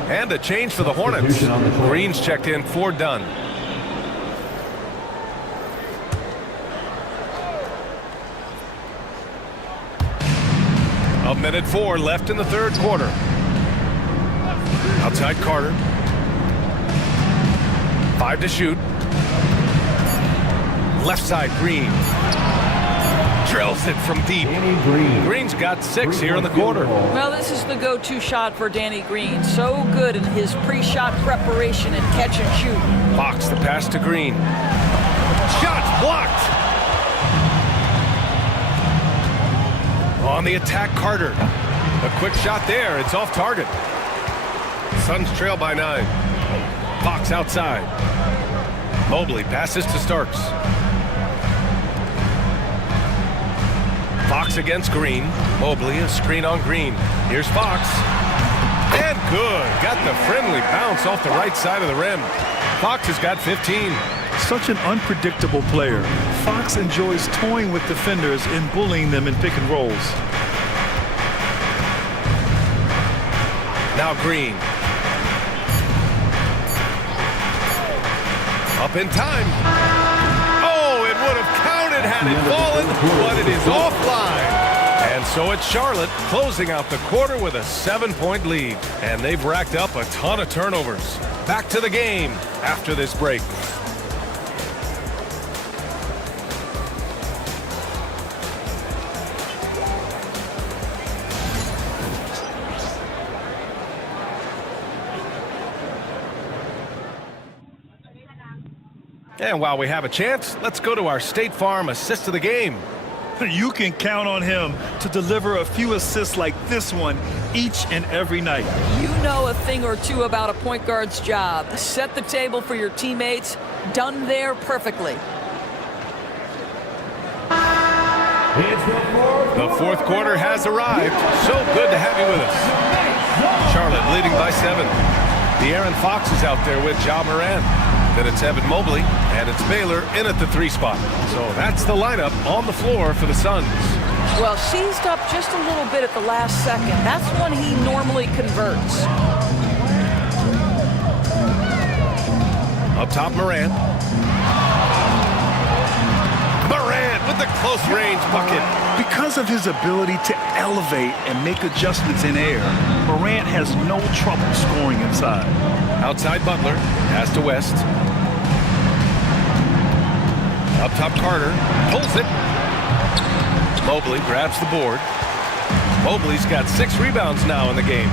And a change for the Hornets. Green's checked in for Dunn. A minute 4 left in the third quarter. Outside Carter. 5 to shoot. Left side Green. Drills it from deep. Green's got 6 here in the quarter. Well, this is the go-to shot for Danny Green. So good in his pre-shot preparation and catch and shoot. Fox the pass to Green. Shots blocked. On the attack, Carter. A quick shot there. It's off target. Suns trail by 9. Fox outside. Mobley passes to Starks. Fox against Green. Mobley, a screen on Green. Here's Fox. And good. Got the friendly bounce off the right side of the rim. Fox has got 15. Such an unpredictable player. Fox enjoys toying with defenders and bullying them in pick and rolls. Now Green. Up in time. Oh, it would have counted had it fallen, but it is offline. And so it's Charlotte closing out the quarter with a 7-point lead. And they've racked up a ton of turnovers. Back to the game after this break. And while we have a chance, let's go to our State Farm assist of the game. You can count on him to deliver a few assists like this one each and every night. You know a thing or two about a point guard's job. Set the table for your teammates. Done there perfectly. The fourth quarter has arrived. So good to have you with us. Charlotte leading by 7. De'Aaron Fox is out there with Ja Morant. Then it's Evan Mobley, and it's Baylor in at the 3 spot. So that's the lineup on the floor for the Suns. Well, seized up just a little bit at the last second. That's when he normally converts. Up top, Morant. Morant with the close range bucket. Because of his ability to elevate and make adjustments in air, Morant has no trouble scoring inside. Outside Butler, pass to West. Up top Carter, pulls it. Mobley grabs the board. Mobley's got 6 rebounds now in the game.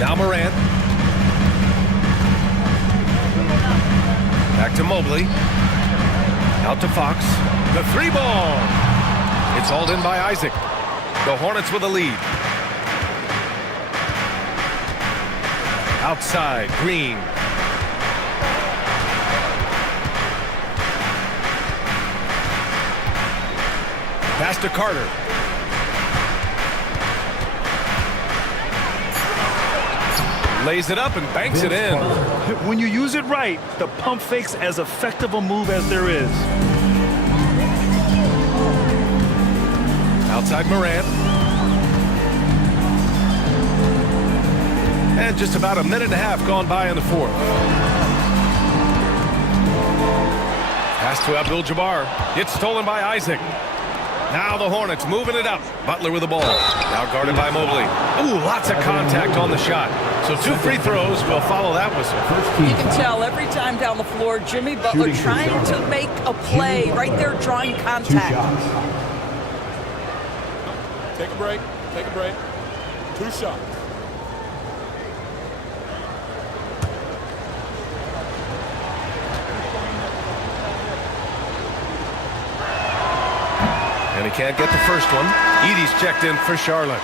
Now Morant. Back to Mobley. Out to Fox. The 3 ball. It's hauled in by Isaac. The Hornets with a lead. Outside, Green. Pass to Carter. Lays it up and banks it in. When you use it right, the pump fake's as effective a move as there is. Outside Morant. And just about a minute and a half gone by in the fourth. Pass to Abdul-Jabbar. It's stolen by Isaac. Now the Hornets moving it up. Butler with the ball. Now guarded by Mobley. Ooh, lots of contact on the shot. So 2 free throws will follow that whistle. You can tell every time down the floor, Jimmy Butler trying to make a play right there, drawing contact. Take a break. Take a break. 2 shots. And he can't get the first one. Edey's checked in for Charlotte.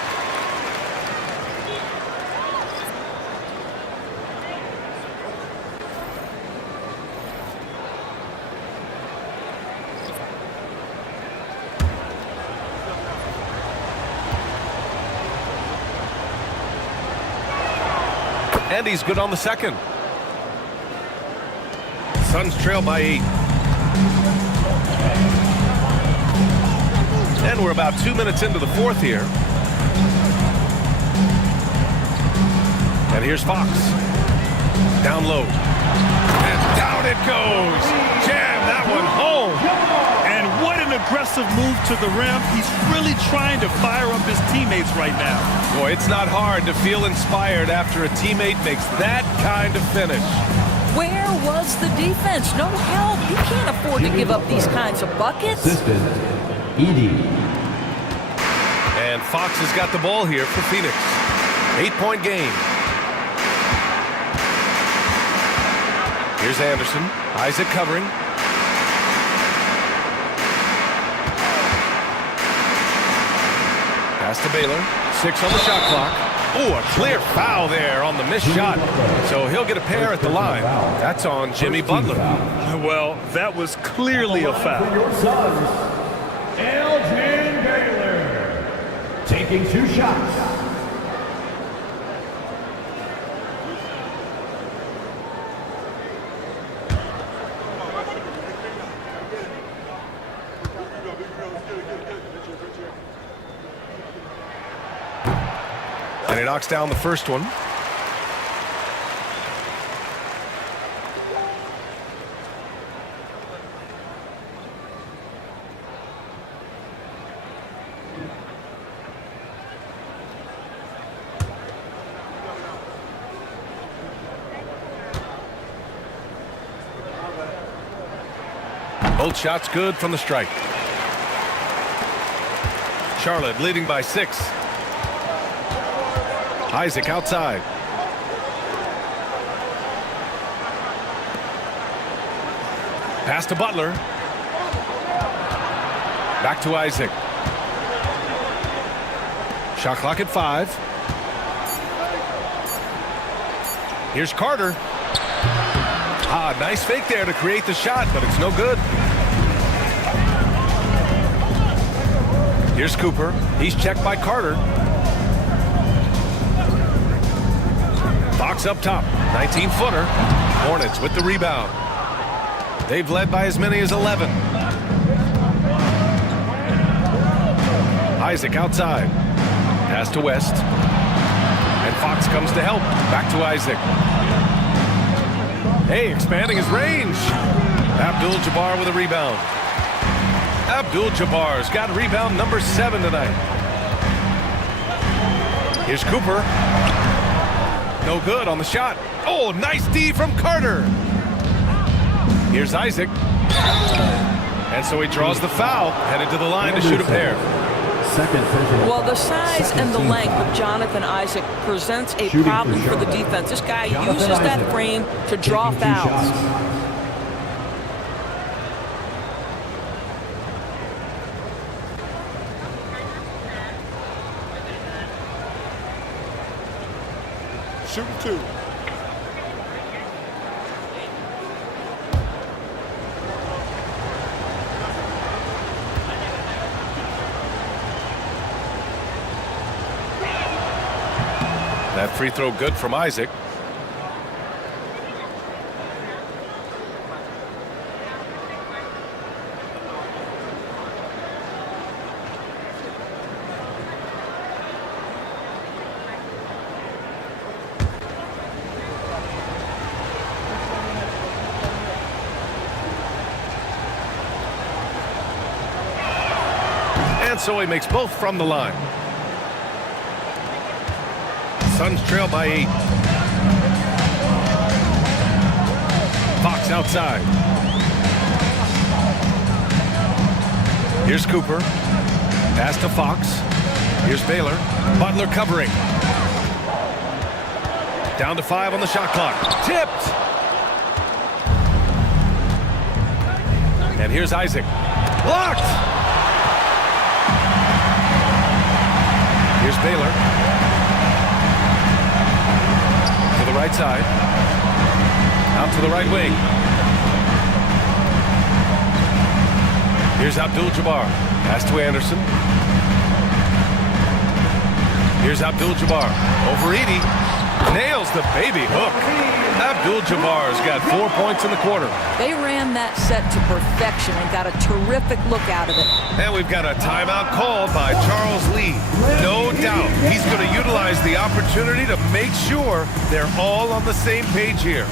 And he's good on the second. Suns trail by 8. And we're about 2 minutes into the fourth here. And here's Fox. Down low. And down it goes. Jam that one home. And what an aggressive move to the rim. He's really trying to fire up his teammates right now. Boy, it's not hard to feel inspired after a teammate makes that kind of finish. Where was the defense? No help. You can't afford to give up these kinds of buckets. Edey. And Fox has got the ball here for Phoenix. 8-point game. Here's Anderson. Isaac covering. Pass to Baylor. 6 on the shot clock. Oh, a clear foul there on the missed shot. So he'll get a pair at the line. That's on Jimmy Butler. Well, that was clearly a foul. For your sons, Elgin Baylor, taking 2 shots. And he knocks down the first one. Both shots good from the strike. Charlotte leading by 6. Isaac outside. Pass to Butler. Back to Isaac. Shot clock at 5. Here's Carter. Nice fake there to create the shot, but it's no good. Here's Cooper. He's checked by Carter. Fox up top. 19-footer. Hornets with the rebound. They've led by as many as 11. Isaac outside. Pass to West. And Fox comes to help. Back to Isaac. Hey, expanding his range. Abdul-Jabbar with a rebound. Abdul-Jabbar's got rebound number 7 tonight. Here's Cooper. No good on the shot. Oh, nice D from Carter. Here's Isaac. And so he draws the foul, headed to the line to shoot a pair. Well, the size and the length of Jonathan Isaac presents a problem for the defense. This guy uses that frame to draw fouls. Shooting 2. That free throw good from Isaac. And so he makes both from the line. Suns trail by 8. Fox outside. Here's Cooper. Pass to Fox. Here's Baylor. Butler covering. Down to 5 on the shot clock. Tipped. And here's Isaac. Blocked. Here's Baylor. Right side. Out to the right wing. Here's Abdul-Jabbar. Pass to Anderson. Here's Abdul-Jabbar. Over Edey. Nails the baby hook. Abdul-Jabbar's got 4 points in the quarter. They ran that set to perfection and got a terrific look out of it. And we've got a timeout called by Charles Lee. No doubt he's going to utilize the opportunity to make sure they're all on the same page here.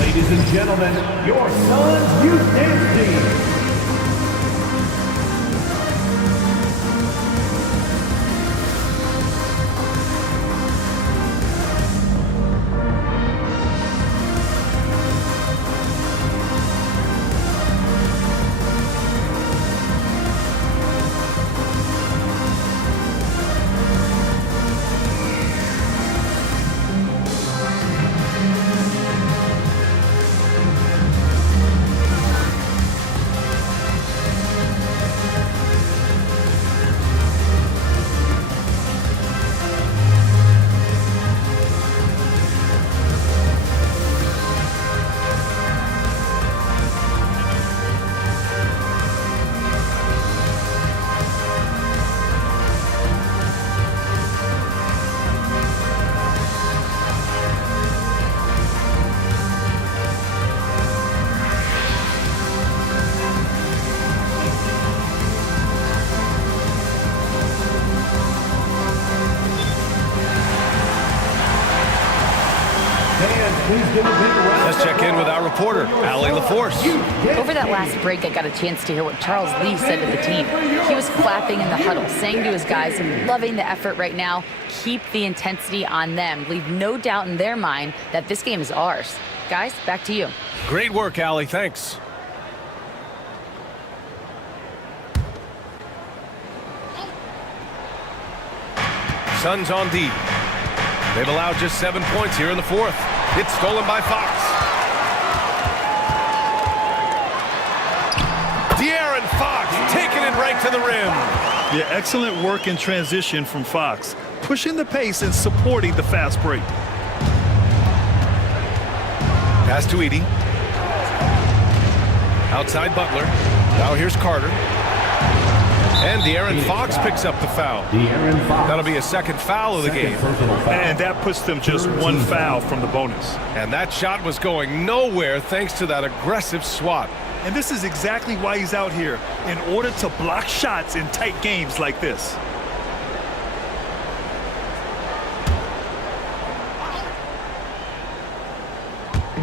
Ladies and gentlemen, your son's youth dance team. Let's check in with our reporter, Allie LaForce. Over that last break, I got a chance to hear what Charles Lee said to the team. He was clapping in the huddle, saying to his guys, "I'm loving the effort right now. Keep the intensity on them. Leave no doubt in their mind that this game is ours." Guys, back to you. Great work, Allie. Thanks. Suns on D. They've allowed just 7 points here in the fourth. It's stolen by Fox. De'Aaron Fox taking it right to the rim. Yeah, excellent work in transition from Fox, pushing the pace and supporting the fast break. Pass to Edey. Outside Butler. Now here's Carter. And De'Aaron Fox picks up the foul. That'll be a second foul of the game. And that puts them just one foul from the bonus. And that shot was going nowhere thanks to that aggressive swat. And this is exactly why he's out here, in order to block shots in tight games like this.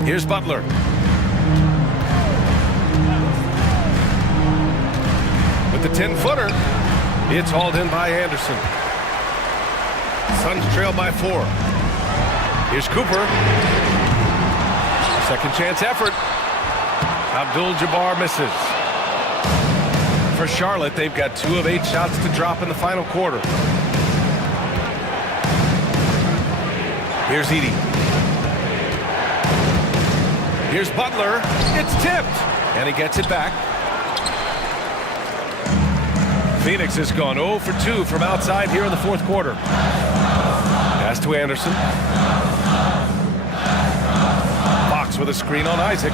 Here's Butler. With the 10-footer, it's hauled in by Anderson. Suns trail by 4. Here's Cooper. Second chance effort. Abdul-Jabbar misses. For Charlotte, they've got 2 of 8 shots to drop in the final quarter. Here's Edey. Here's Butler. It's tipped. And he gets it back. Phoenix has gone 0 for 2 from outside here in the fourth quarter. Pass to Anderson. Fox with a screen on Isaac.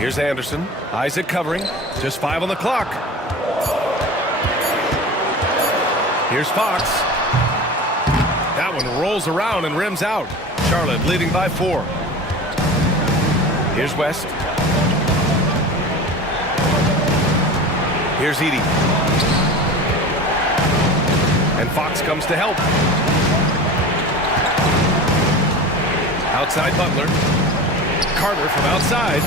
Here's Anderson. Isaac covering. Just 5 on the clock. Here's Fox. That one rolls around and rims out. Charlotte leading by 4. Here's West. Here's Edey. And Fox comes to help. Outside Butler. Carter from outside.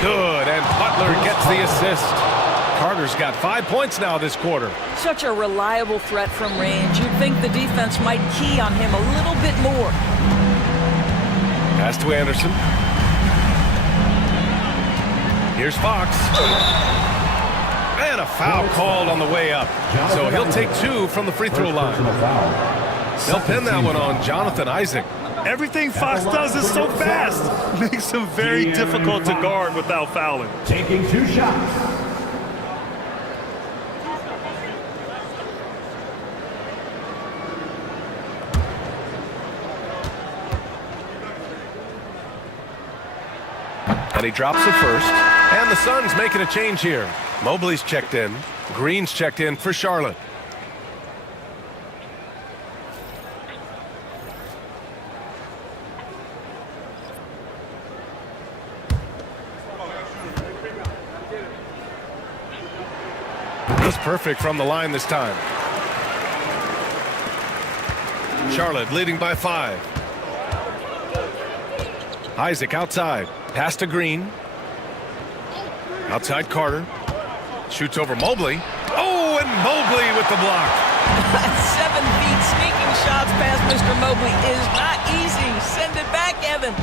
Good, and Butler gets the assist. Carter's got 5 points now this quarter. Such a reliable threat from range. You'd think the defense might key on him a little bit more. Pass to Anderson. Here's Fox. And a foul called on the way up. So he'll take 2 from the free throw line. They'll pin that one on Jonathan Isaac. Everything Fox does is so fast. Makes him very difficult to guard without fouling. Taking 2 shots. And he drops the first. And the Suns making a change here. Mobley's checked in. Green's checked in for Charlotte. He's perfect from the line this time. Charlotte leading by 5. Isaac outside. Pass to Green. Outside Carter. Shoots over Mobley. Oh, and Mobley with the block. 7 feet sneaking shots past Mr. Mobley is not easy. Send it back, Evan.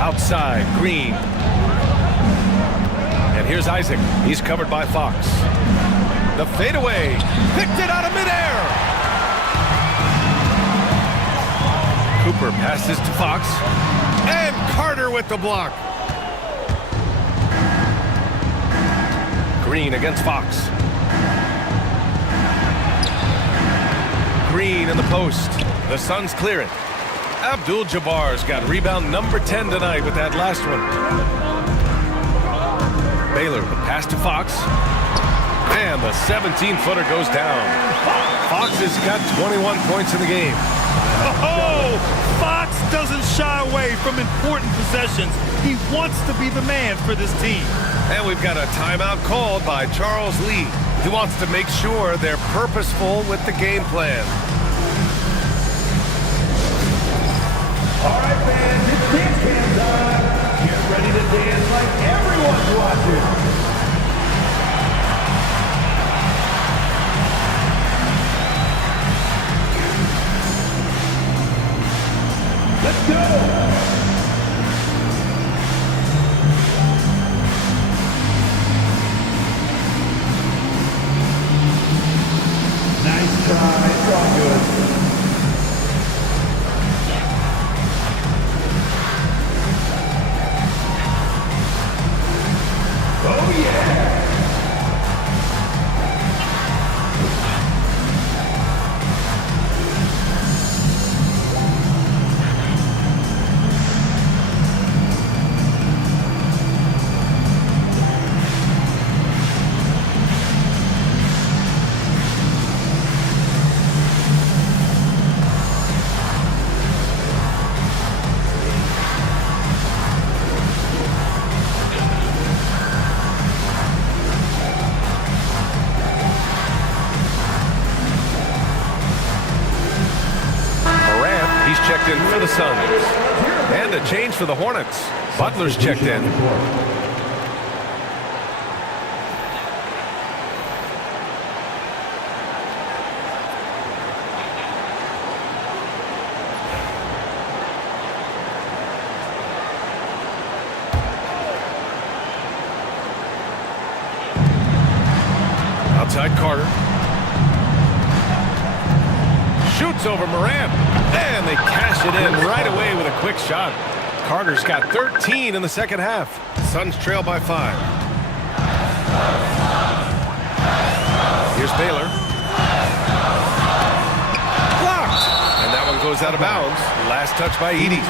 Outside, Green. And here's Isaac. He's covered by Fox. The fadeaway. Picked it out of midair. Cooper passes to Fox. And Carter with the block. Green against Fox. Green in the post. The Suns clear it. Abdul-Jabbar's got rebound number 10 tonight with that last one. Baylor, the pass to Fox. And the 17-footer goes down. Fox has got 21 points in the game. Oh, Fox doesn't shy away from important possessions. He wants to be the man for this team. And we've got a timeout called by Charles Lee. He wants to make sure they're purposeful with the game plan. All right, fans, it's dance cam time. Get ready to dance like everyone's watching. Let's go! Nice try. It's all good. Oh, yeah! Checked in for the Suns. And a change for the Hornets. Butler's checked in. Outside Carter. Shoots over Morant. And they cash it in right away with a quick shot. Carter's got 13 in the second half. Suns trail by 5. Here's Baylor. Blocked. And that one goes out of bounds. Last touch by Edey.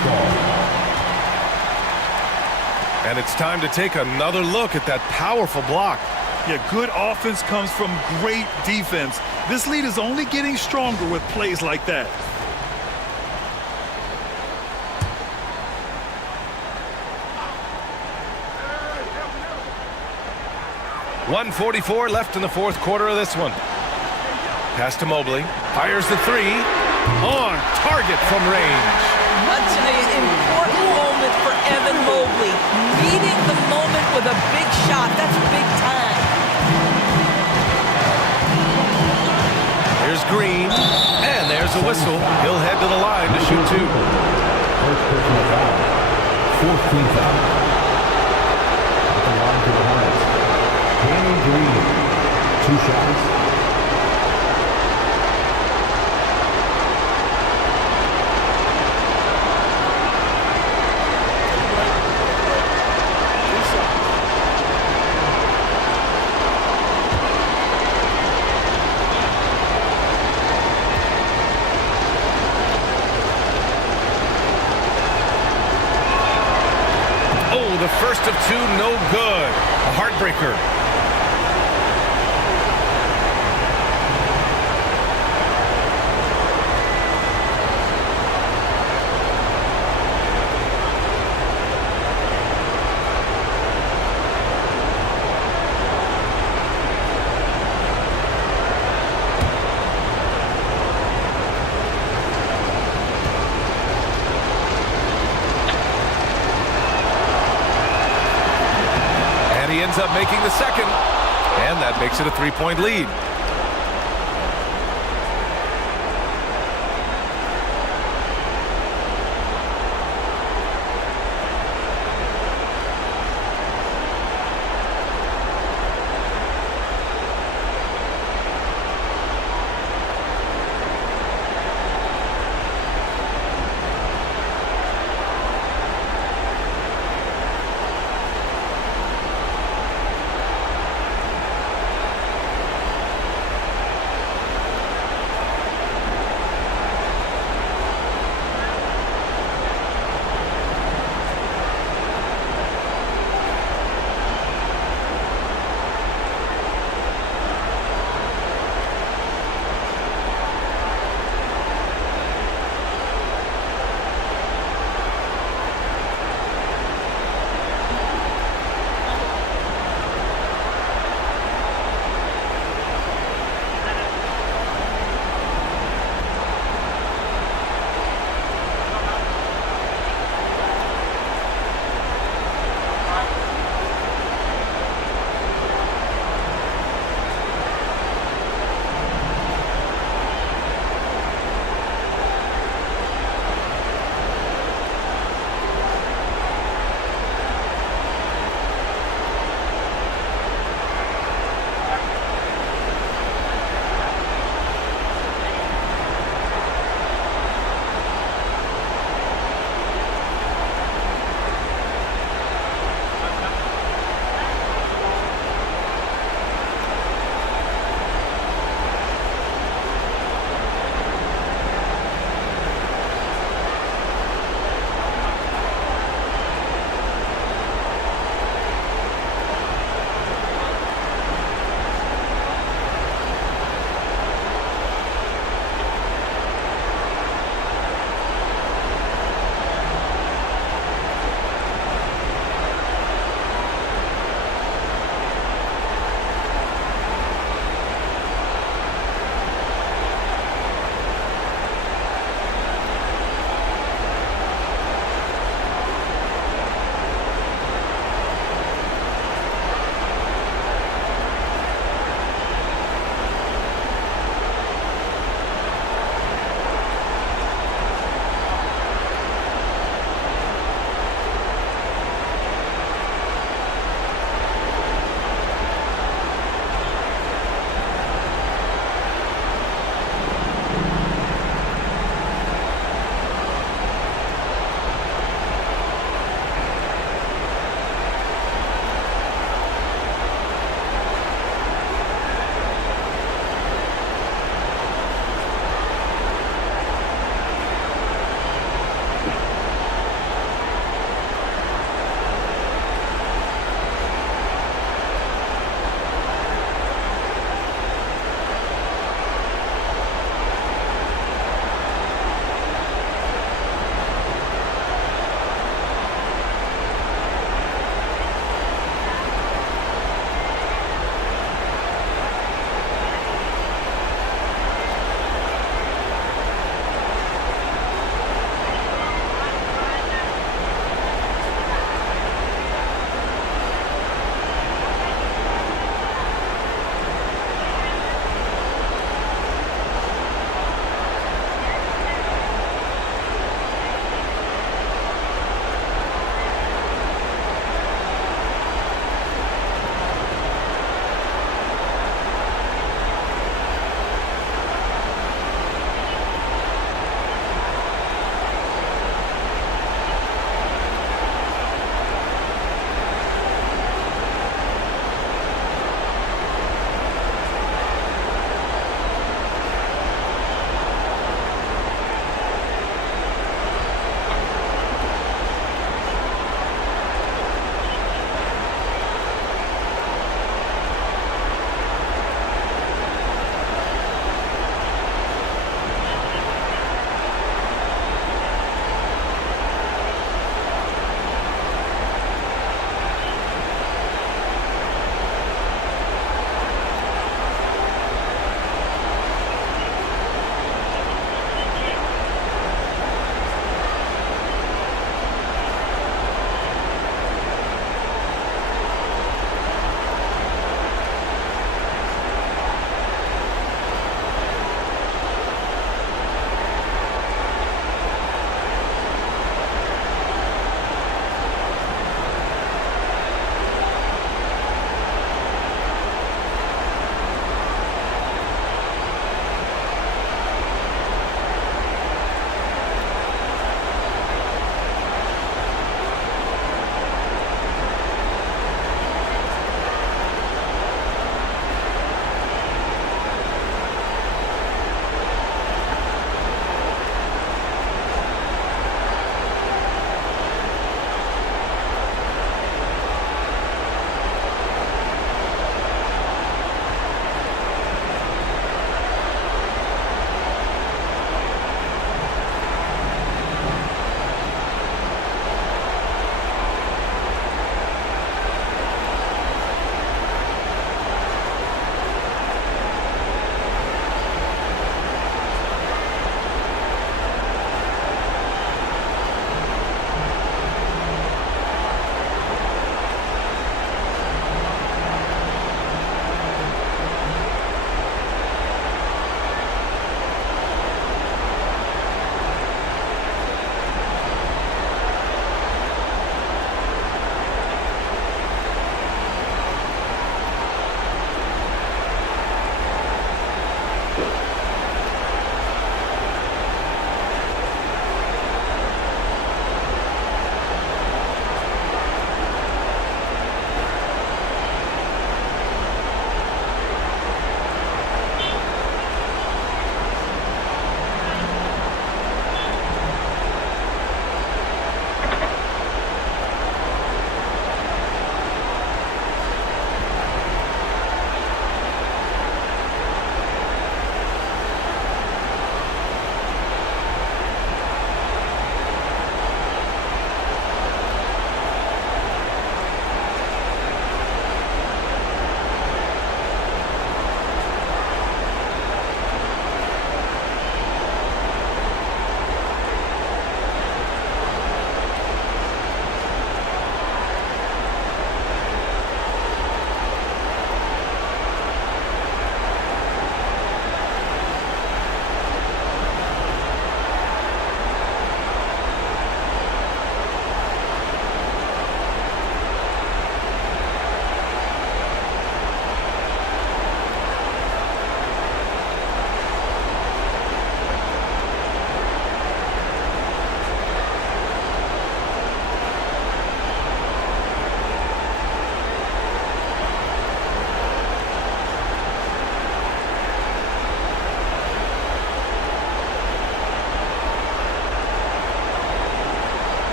And it's time to take another look at that powerful block. Yeah, good offense comes from great defense. This lead is only getting stronger with plays like that. .144 left in the fourth quarter of this one. Pass to Mobley. Fires the three. On target from range. That's an important moment for Evan Mobley. Meeting the moment with a big shot. That's big time. Here's Green. And there's a whistle. He'll head to the line to shoot 2. First personal foul. 14th foul. At the line for the Hornets. Danny Green, 2 shots. Oh, the first of 2, no good. A heartbreaker. He ends up making the second, and that makes it a 3-point lead.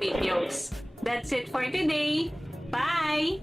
Videos. That's it for today. Bye!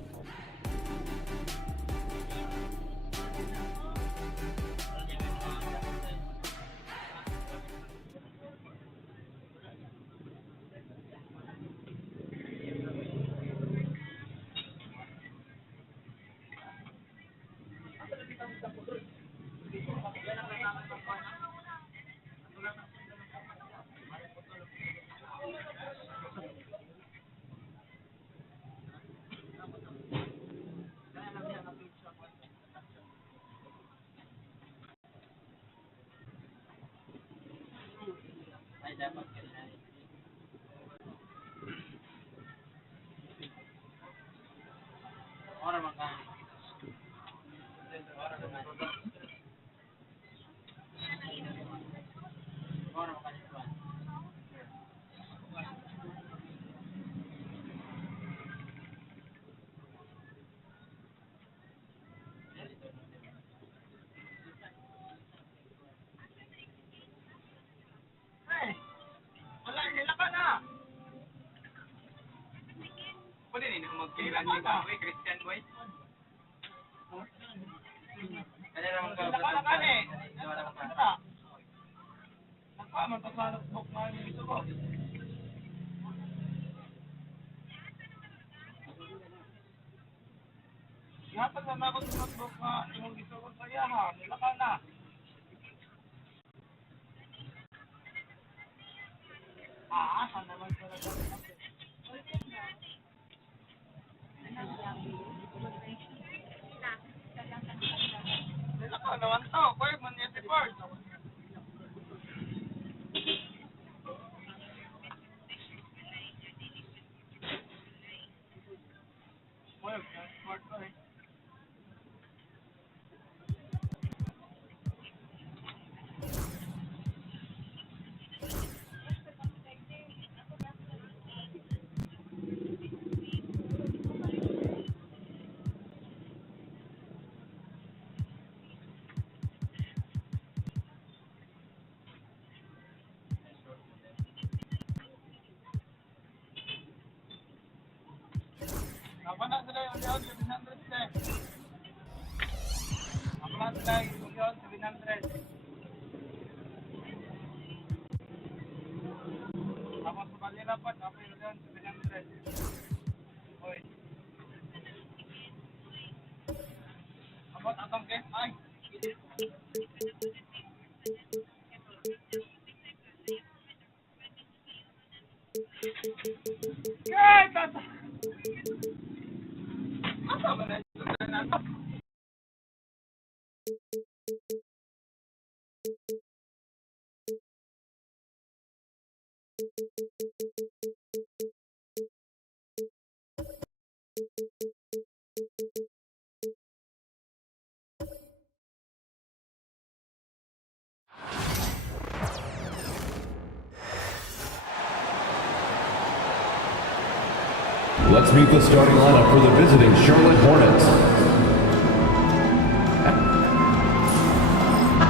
Let's meet the starting lineup for the visiting Charlotte Hornets.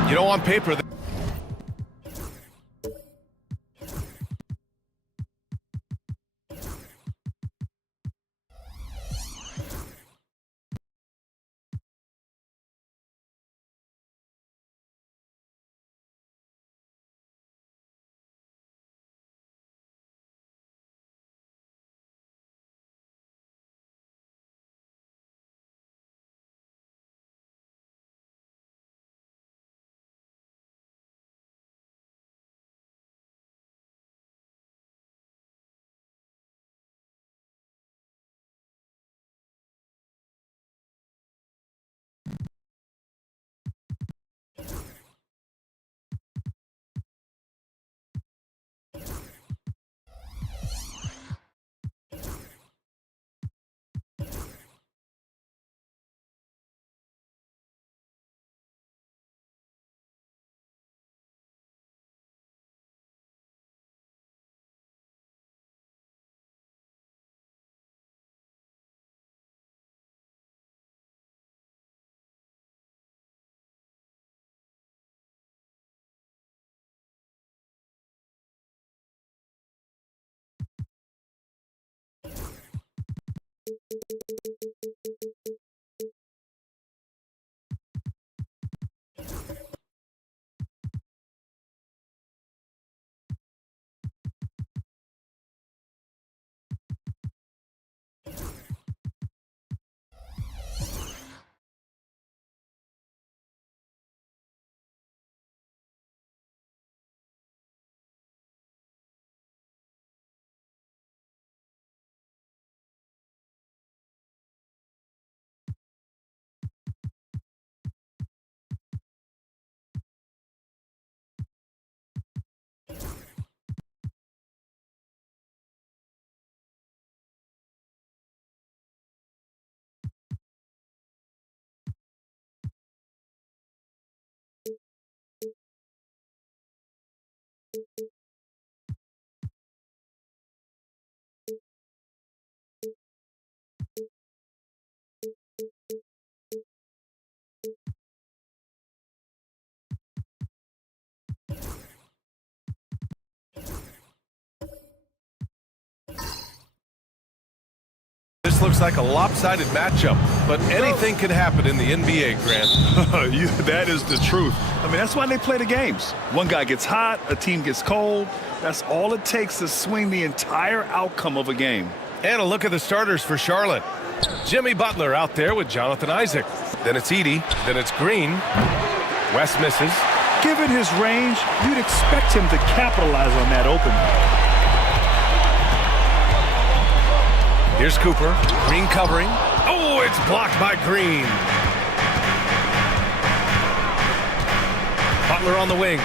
You know, on paper, this looks like a lopsided matchup, but anything can happen in the NBA, Grant. That is the truth. I mean, that's why they play the games. One guy gets hot, a team gets cold. That's all it takes to swing the entire outcome of a game. And a look at the starters for Charlotte. Jimmy Butler out there with Jonathan Isaac. Then it's Edey. Then it's Green. West misses. Given his range, you'd expect him to capitalize on that opening. Here's Cooper. Green covering. Oh, it's blocked by Green. Butler on the wing.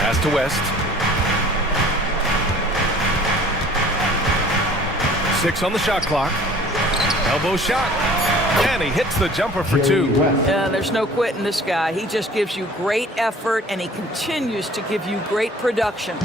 Pass to West. 6 on the shot clock. Elbow shot. And he hits the jumper for 2. There's no quitting this guy. He just gives you great effort, and he continues to give you great production.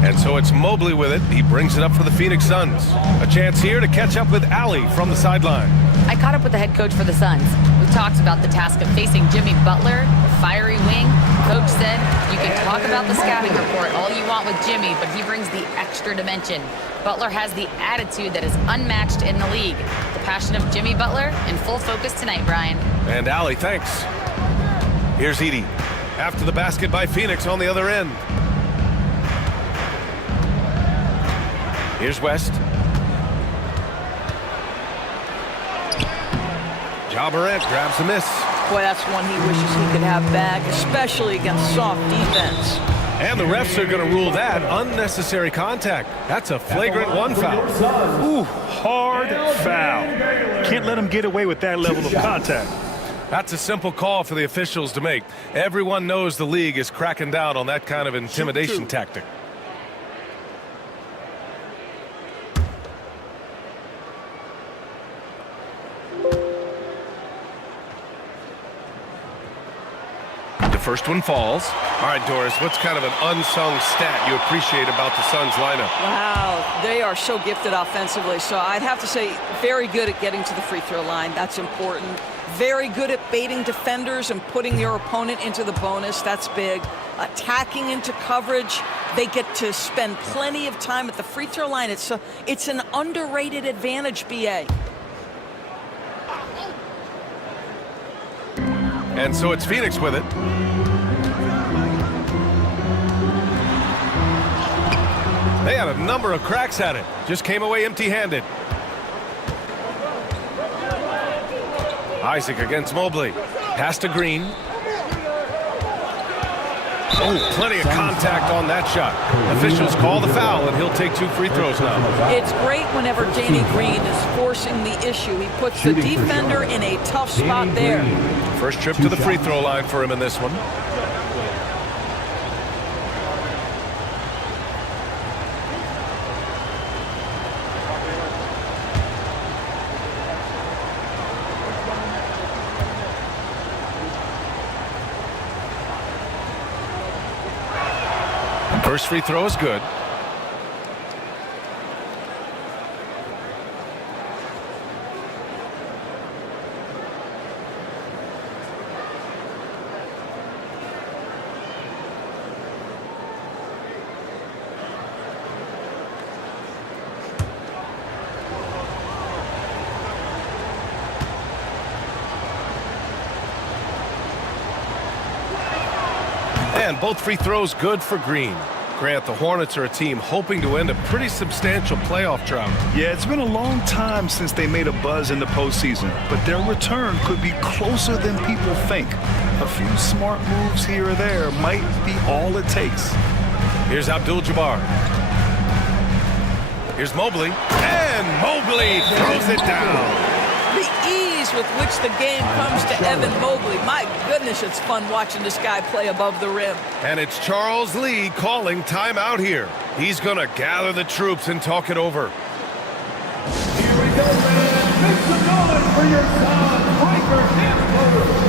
And so it's Mobley with it. He brings it up for the Phoenix Suns. A chance here to catch up with Allie from the sideline. I caught up with the head coach for the Suns. We talked about the task of facing Jimmy Butler, the fiery wing, Coach said, you can talk about the scouting report all you want with Jimmy, but he brings the extra dimension. Butler has the attitude that is unmatched in the league. The passion of Jimmy Butler in full focus tonight, Brian. And Allie, thanks. Here's Edie. After the basket by Phoenix on the other end. Here's West. Ja Morant grabs a miss. Boy, that's one he wishes he could have back, especially against soft defense. And the refs are going to rule that unnecessary contact. That's a flagrant one foul. Ooh, hard foul. Can't let him get away with that level of contact. That's a simple call for the officials to make. Everyone knows the league is cracking down on that kind of intimidation tactic. The first one falls. All right, Doris, what's kind of an unsung stat you appreciate about the Suns lineup? Wow, they are so gifted offensively. So I'd have to say very good at getting to the free throw line. That's important. Very good at baiting defenders and putting your opponent into the bonus. That's big. Attacking into coverage. They get to spend plenty of time at the free throw line. It's an underrated advantage, BA. And so it's Phoenix with it. They had a number of cracks at it. Just came away empty-handed. Isaac against Mobley. Pass to Green. Oh, plenty of contact on that shot. Officials call the foul, and he'll take 2 free throws now. It's great whenever Danny Green is forcing the issue. He puts the defender in a tough spot there. First trip to the free throw line for him in this one. First free throw is good. And both free throws good for Green. Grant, the Hornets are a team hoping to end a pretty substantial playoff drought. Yeah, it's been a long time since they made a buzz in the postseason, but their return could be closer than people think. A few smart moves here or there might be all it takes. Here's Abdul-Jabbar. Here's Mobley. And Mobley throws it down. The ease with which the game comes to Evan Mobley. My goodness, it's fun watching this guy play above the rim. And it's Charles Lee calling timeout here. He's going to gather the troops and talk it over. Here we go, man. Make some noise for your son, Riker Hamburger.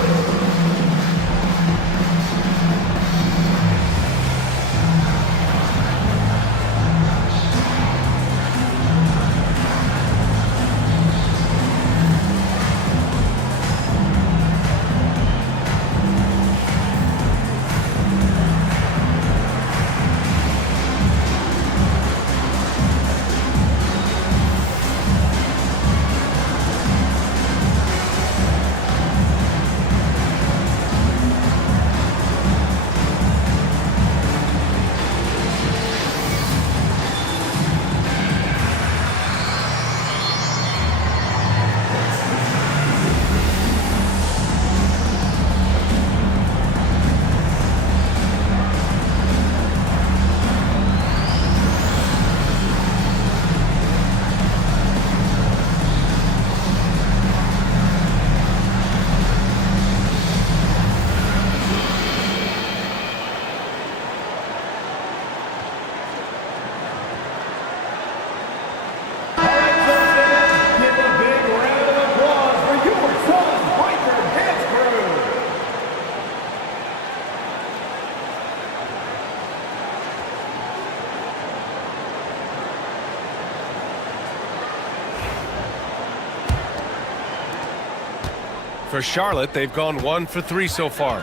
For Charlotte, they've gone 1 for 3 so far.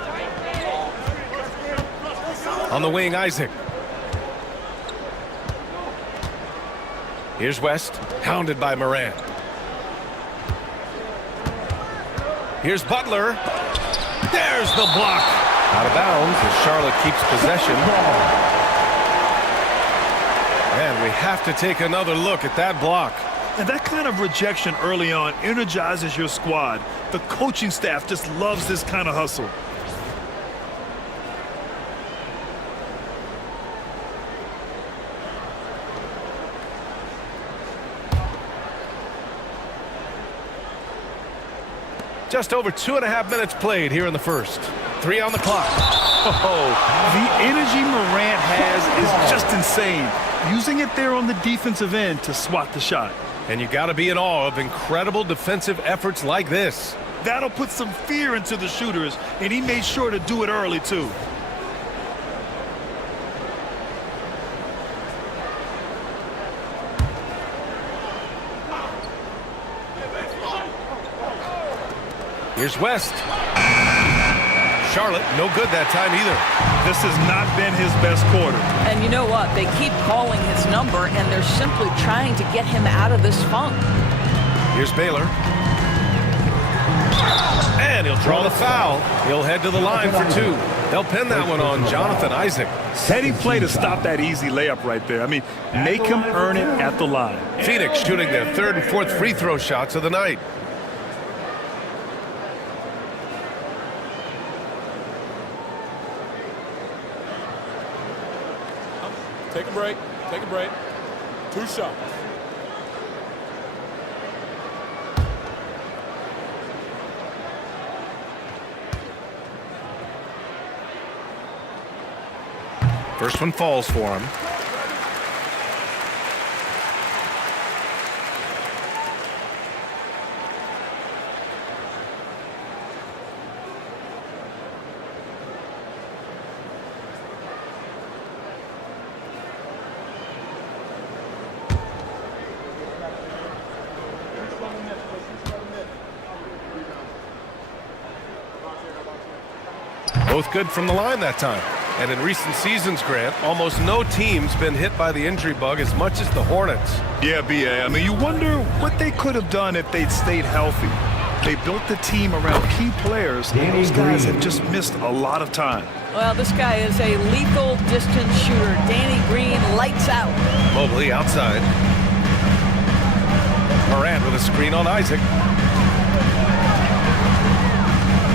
On the wing, Isaac. Here's West, hounded by Moran. Here's Butler. There's the block. Out of bounds as Charlotte keeps possession. And we have to take another look at that block. And that kind of rejection early on energizes your squad. The coaching staff just loves this kind of hustle. Just over 2.5 minutes played here in the first. 3 on the clock. Oh, the energy Morant has is just insane. Using it there on the defensive end to swat the shot. And you got to be in awe of incredible defensive efforts like this. That'll put some fear into the shooters, and he made sure to do it early, too. Here's West. Charlotte, no good that time either. This has not been his best quarter. And you know what? They keep calling his number, and they're simply trying to get him out of this funk. Here's Baylor. And he'll draw the foul. He'll head to the line for 2. They'll pin that one on Jonathan Isaac. Heady play to stop that easy layup right there. I mean, make him earn it at the line. Phoenix shooting their 3rd and 4th free throw shots of the night. Take a break. Take a break. 2 shots. First one falls for him. Both good from the line that time. And in recent seasons, Grant, almost no team's been hit by the injury bug as much as the Hornets. Yeah, B.A. I mean, you wonder what they could have done if they'd stayed healthy. They built the team around key players, and those guys have just missed a lot of time. Well, this guy is a lethal distance shooter. Danny Green lights out. Mobley outside. Moran with a screen on Isaac.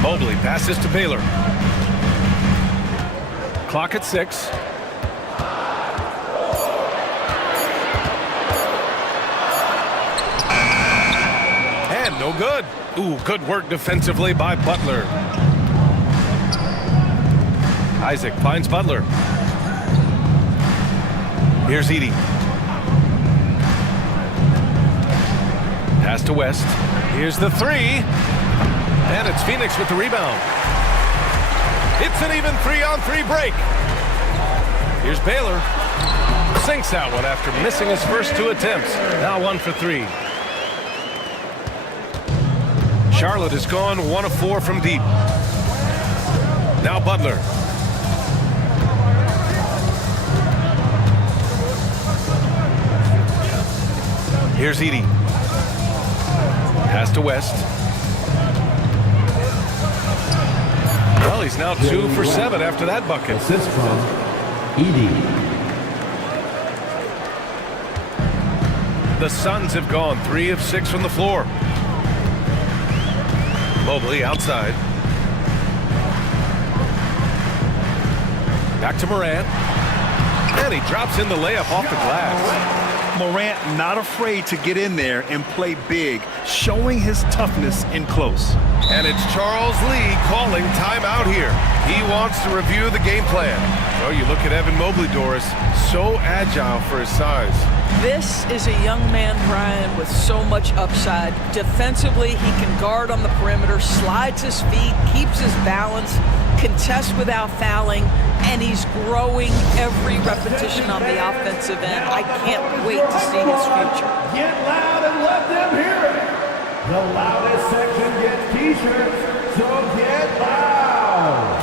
Mobley passes to Baylor. Clock at 6. And no good. Ooh, good work defensively by Butler. Isaac finds Butler. Here's Edey. Pass to West. Here's the 3. And it's Phoenix with the rebound. It's an even 3-on-3 break. Here's Baylor. Sinks that one after missing his first 2 attempts. Now 1 for 3. Charlotte has gone 1 of 4 from deep. Now Butler. Here's Edey. Pass to West. Well, he's now 2 for 7 after that bucket. Assist from Edey. The Suns have gone 3 of 6 from the floor. Mobley outside. Back to Morant. And he drops in the layup off the glass. Morant not afraid to get in there and play big, showing his toughness in close. And it's Charles Lee calling timeout here. He wants to review the game plan. So you look at Evan Mobley, Doris, so agile for his size. This is a young man, Brian, with so much upside. Defensively, he can guard on the perimeter, slides his feet, keeps his balance, contests without fouling, and he's growing every repetition on the offensive end. I can't wait to see his future. Get loud and let them hear it. The loudest section gets t-shirts, so get loud.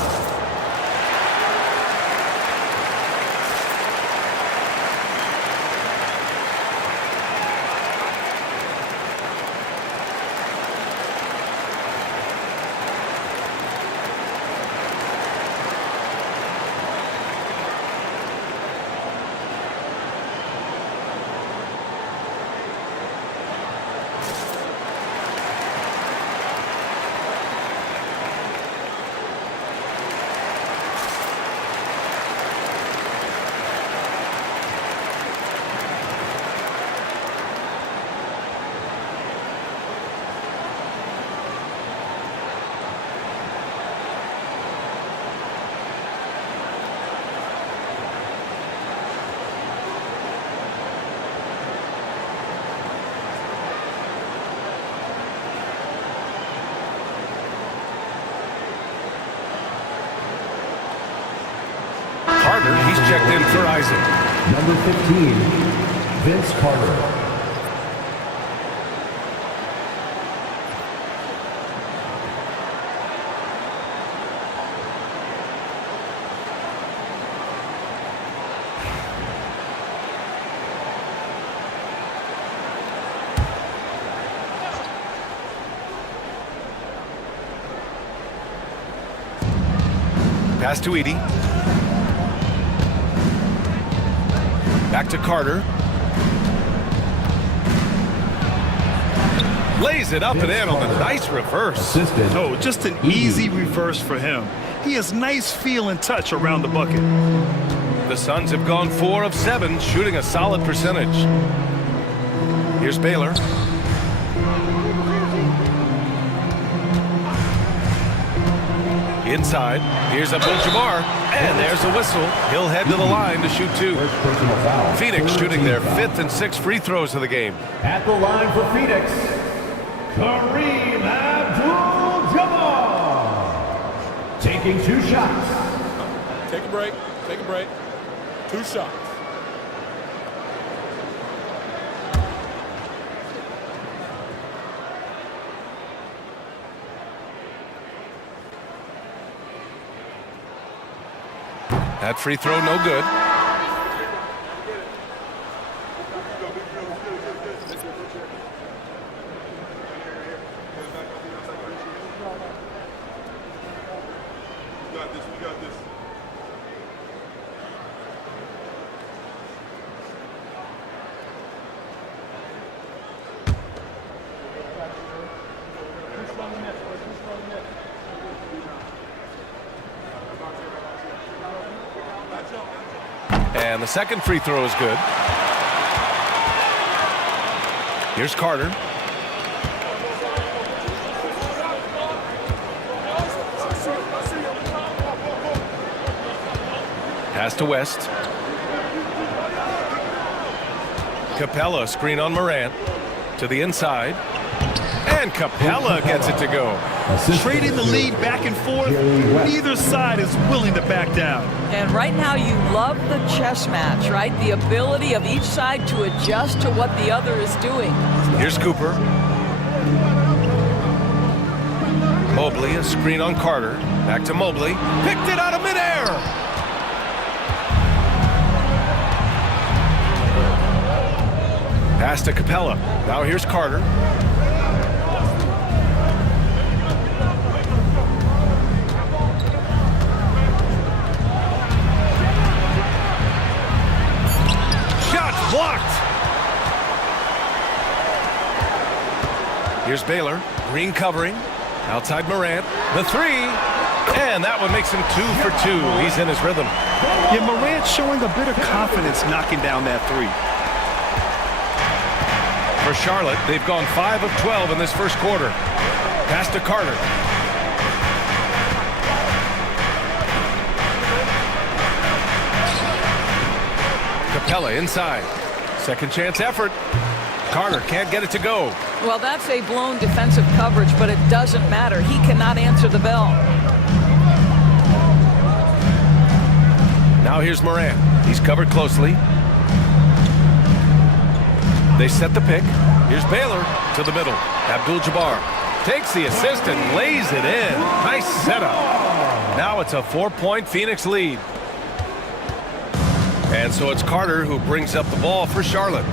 checked in for Isaac. Number 15, Vince Carter. Pass to Edie. Back to Carter. Lays it up and in on a nice reverse. Oh, just an easy reverse for him. He has nice feel and touch around the bucket. The Suns have gone 4 of 7, shooting a solid percentage. Here's Baylor. Inside, here's Abdul-Jabbar, and there's a whistle. He'll head to the line to shoot 2. Phoenix shooting their 5th and 6th free throws of the game. At the line for Phoenix, Kareem Abdul-Jabbar. Taking 2 shots. Take a break. Take a break. 2 shots. That free throw no good. We got this. And the second free throw is good. Here's Carter. Pass to West. Capella screen on Morant. To the inside. And Capella gets it to go. Trading the lead back and forth. Neither side is willing to back down. And right now you love the chess match, right? The ability of each side to adjust to what the other is doing. Here's Cooper. Mobley, a screen on Carter. Back to Mobley. Picked it out of midair. Pass to Capella. Now here's Carter. Blocked. Here's Baylor. Green covering. Outside Morant. The 3. And that one makes him 2 for 2. He's in his rhythm. Yeah, Morant showing a bit of confidence knocking down that 3. For Charlotte, they've gone 5 of 12 in this first quarter. Pass to Carter. Capella inside. Second chance effort. Carter can't get it to go. Well, that's a blown defensive coverage, but it doesn't matter. He cannot answer the bell. Now here's Morant. He's covered closely. They set the pick. Here's Baylor to the middle. Abdul-Jabbar takes the assist and lays it in. Nice setup. Now it's a 4-point Phoenix lead. And so it's Carter who brings up the ball for Charlotte.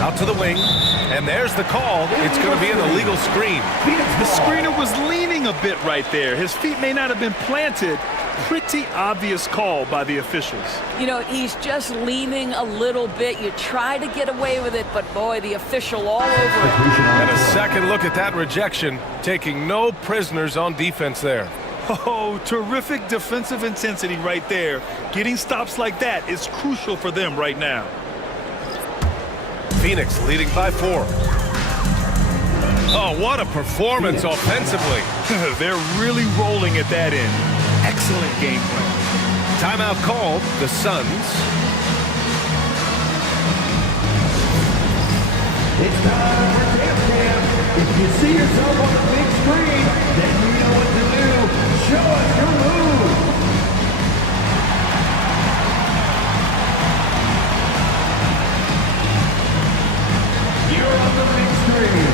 Out to the wing, and there's the call. It's going to be an illegal screen. The screener was leaning a bit right there. His feet may not have been planted. Pretty obvious call by the officials. You know, he's just leaning a little bit. You try to get away with it, but boy, the official all over it. And a second look at that rejection, taking no prisoners on defense there. Oh, terrific defensive intensity right there. Getting stops like that is crucial for them right now. Phoenix leading by 4. Oh, what a performance offensively. They're really rolling at that end. Excellent game plan. Timeout called. The Suns. It's time for Dance Cam. If you see yourself on the big screen, then you know what to do. Show us your move. You're on the big screen.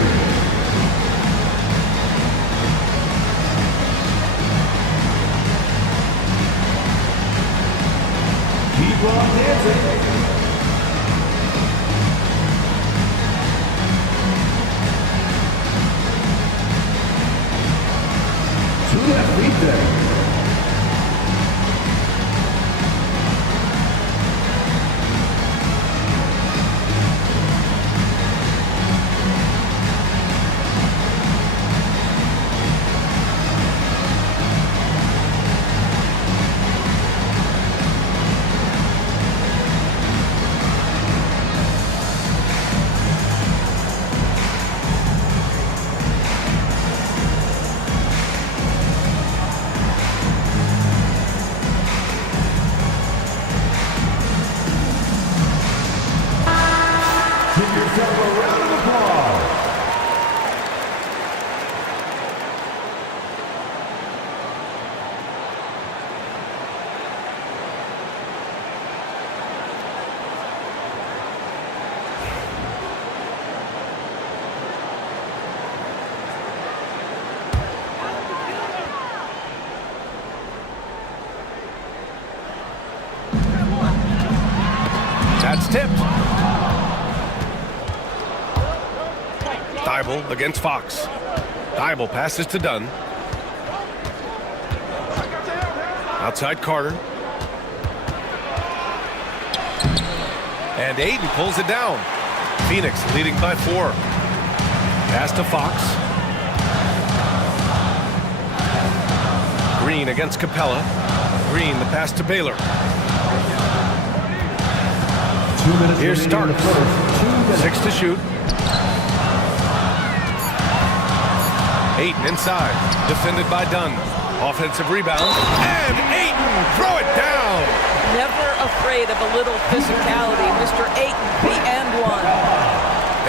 Keep on dancing. Two left feet there. Give yourself a round of applause. That's tipped. Thibault against Fox. Thibault passes to Dunn. Outside Carter. And Aiden pulls it down. Phoenix leading by 4. Pass to Fox. Green against Capella. Green the pass to Baylor. 2 minutes. Here's Starks. 6 to shoot. Ayton inside, defended by Dunn. Offensive rebound, and Ayton, throw it down! Never afraid of a little physicality. Mr. Ayton, the and one.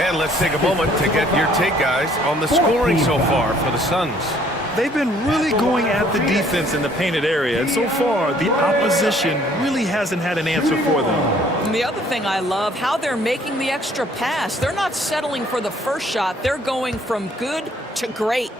And let's take a moment to get your take, guys, on the scoring so far for the Suns. They've been really going at the defense in the painted area, and so far, the opposition really hasn't had an answer for them. And the other thing I love, how they're making the extra pass. They're not settling for the first shot. They're going from good to great.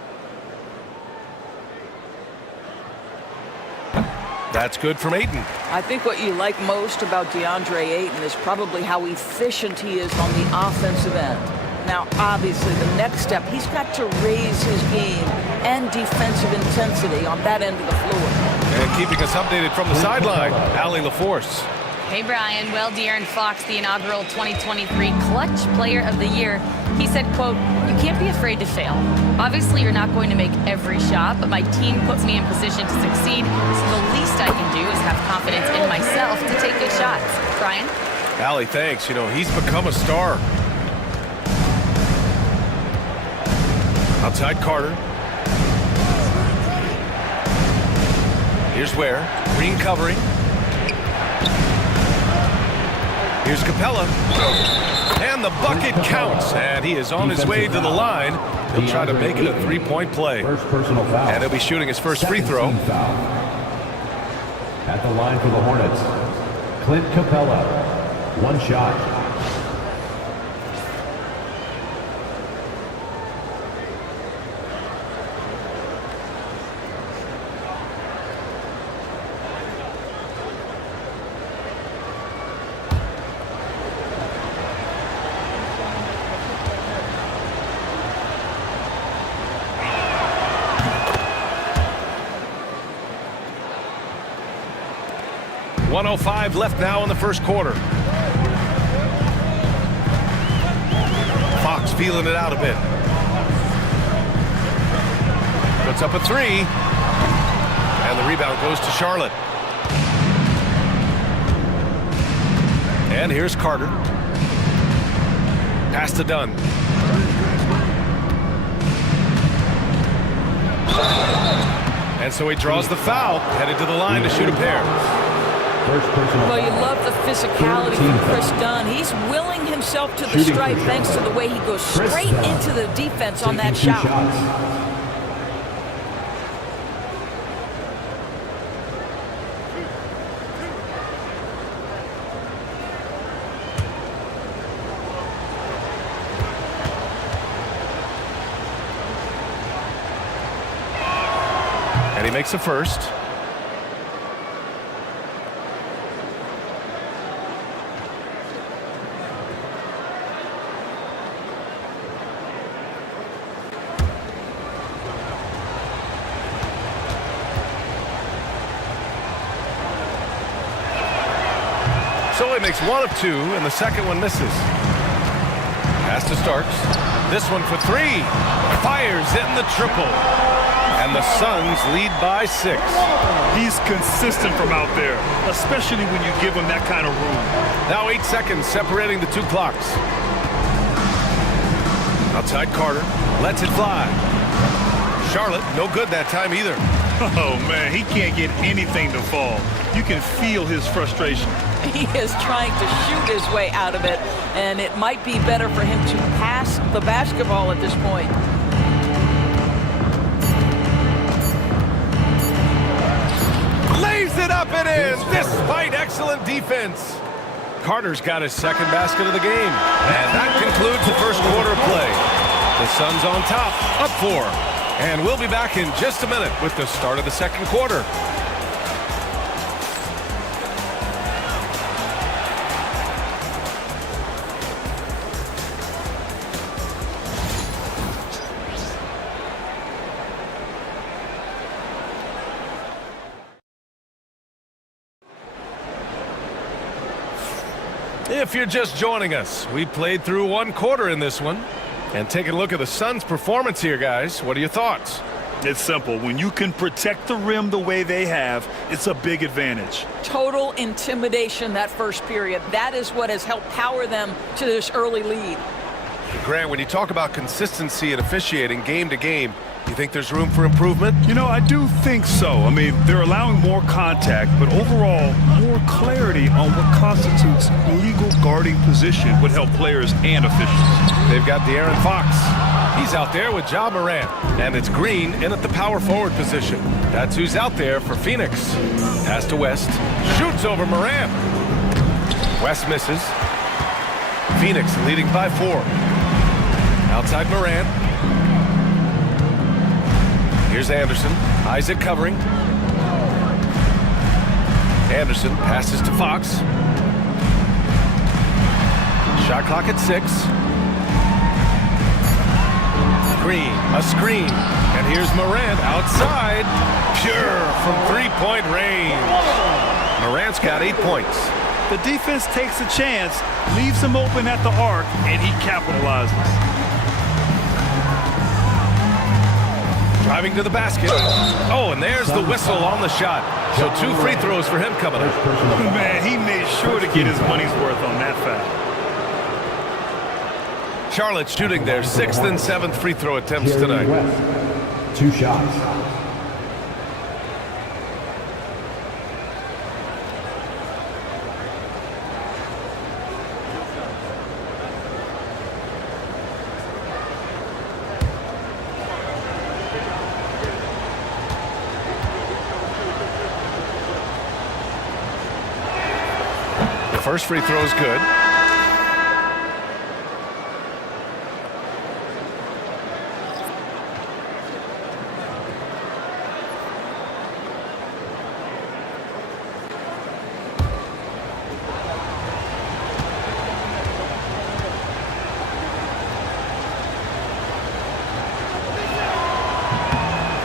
That's good from Ayton. I think what you like most about DeAndre Ayton is probably how efficient he is on the offensive end. Now, obviously, the next step, he's got to raise his game and defensive intensity on that end of the floor. And keeping us updated from the sideline, Allie LaForce. Hey, Brian. Well, De'Aaron Fox, the inaugural 2023 Clutch Player of the Year, he said, quote, "You can't be afraid to fail. Obviously, you're not going to make every shot, but my team puts me in position to succeed, so the least I can do is have confidence in myself to take good shots." Brian? Allie, thanks. You know, he's become a star. Outside Carter. Here's Ware. Green covering. Here's Capella. And the bucket counts. And he is on his way to the line. He'll try to make it a three-point play. First personal foul. And he'll be shooting his first free throw. Foul. At the line for the Hornets, Clint Capella. One shot. .105 left now in the first quarter. Fox feeling it out a bit. Puts up a 3. And the rebound goes to Charlotte. And here's Carter. Pass to Dunn. And so he draws the foul, headed to the line to shoot a pair. Well, you love the physicality from Chris Dunn. He's willing himself to the stripe thanks to the way he goes straight into the defense on that shot. And he makes a first. So he makes one of two, and the second one misses. Pass to Starks. This one for three. Fires in the triple. And the Suns lead by 6. He's consistent from out there, especially when you give him that kind of room. Now 8 seconds separating the two clocks. Outside Carter. Lets it fly. Charlotte, no good that time either. Oh, man, he can't get anything to fall. You can feel his frustration. He is trying to shoot his way out of it, and it might be better for him to pass the basketball at this point. Lays it up and in, despite excellent defense. Carter's got his second basket of the game. And that concludes the first quarter of play. The Suns on top, up 4. And we'll be back in just a minute with the start of the second quarter. If you're just joining us, we played through one quarter in this one. And taking a look at the Suns' performance here, guys, what are your thoughts? It's simple. When you can protect the rim the way they have, it's a big advantage. Total intimidation that first period. That is what has helped power them to this early lead. Grant, when you talk about consistency and officiating game to game, you think there's room for improvement? You know, I do think so. I mean, they're allowing more contact, but overall, more clarity on what constitutes legal guarding position would help players and officials. They've got De'Aaron Fox. He's out there with Ja Morant. And it's Green in at the power forward position. That's who's out there for Phoenix. Pass to West. Shoots over Morant. West misses. Phoenix leading by 4. Outside Morant. Here's Anderson. Isaac covering. Anderson passes to Fox. Shot clock at 6. Green, a screen. And here's Morant outside. Pure from three-point range. Morant's got 8 points. The defense takes a chance, leaves him open at the arc, and he capitalizes. Driving to the basket. Oh, and there's the whistle on the shot. So 2 free throws for him coming up. Man, he made sure to get his money's worth on that foul. Charlotte shooting their 6th and 7th free throw attempts tonight. 2 shots. First free throw is good.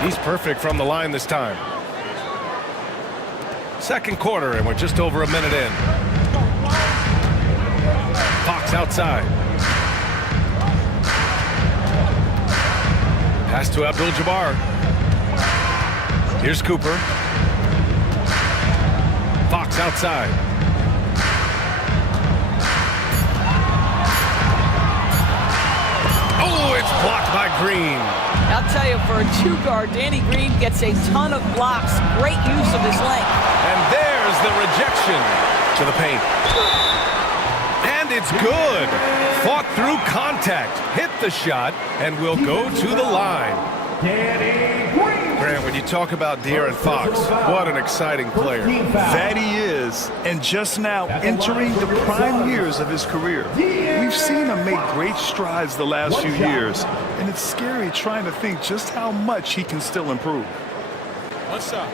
He's perfect from the line this time. Second quarter, and we're just over a minute in. Fox outside. Pass to Abdul-Jabbar. Here's Cooper. Fox outside. Oh, it's blocked by Green. I'll tell you, for a 2-guard, Danny Green gets a ton of blocks. Great use of his length. And there's the rejection to the paint. And it's good. Fought through contact, hit the shot, and will go to the line. Grant, when you talk about De'Aaron Fox, what an exciting player. That he is, and just now entering the prime years of his career. We've seen him make great strides the last few years, and it's scary trying to think just how much he can still improve. One shot.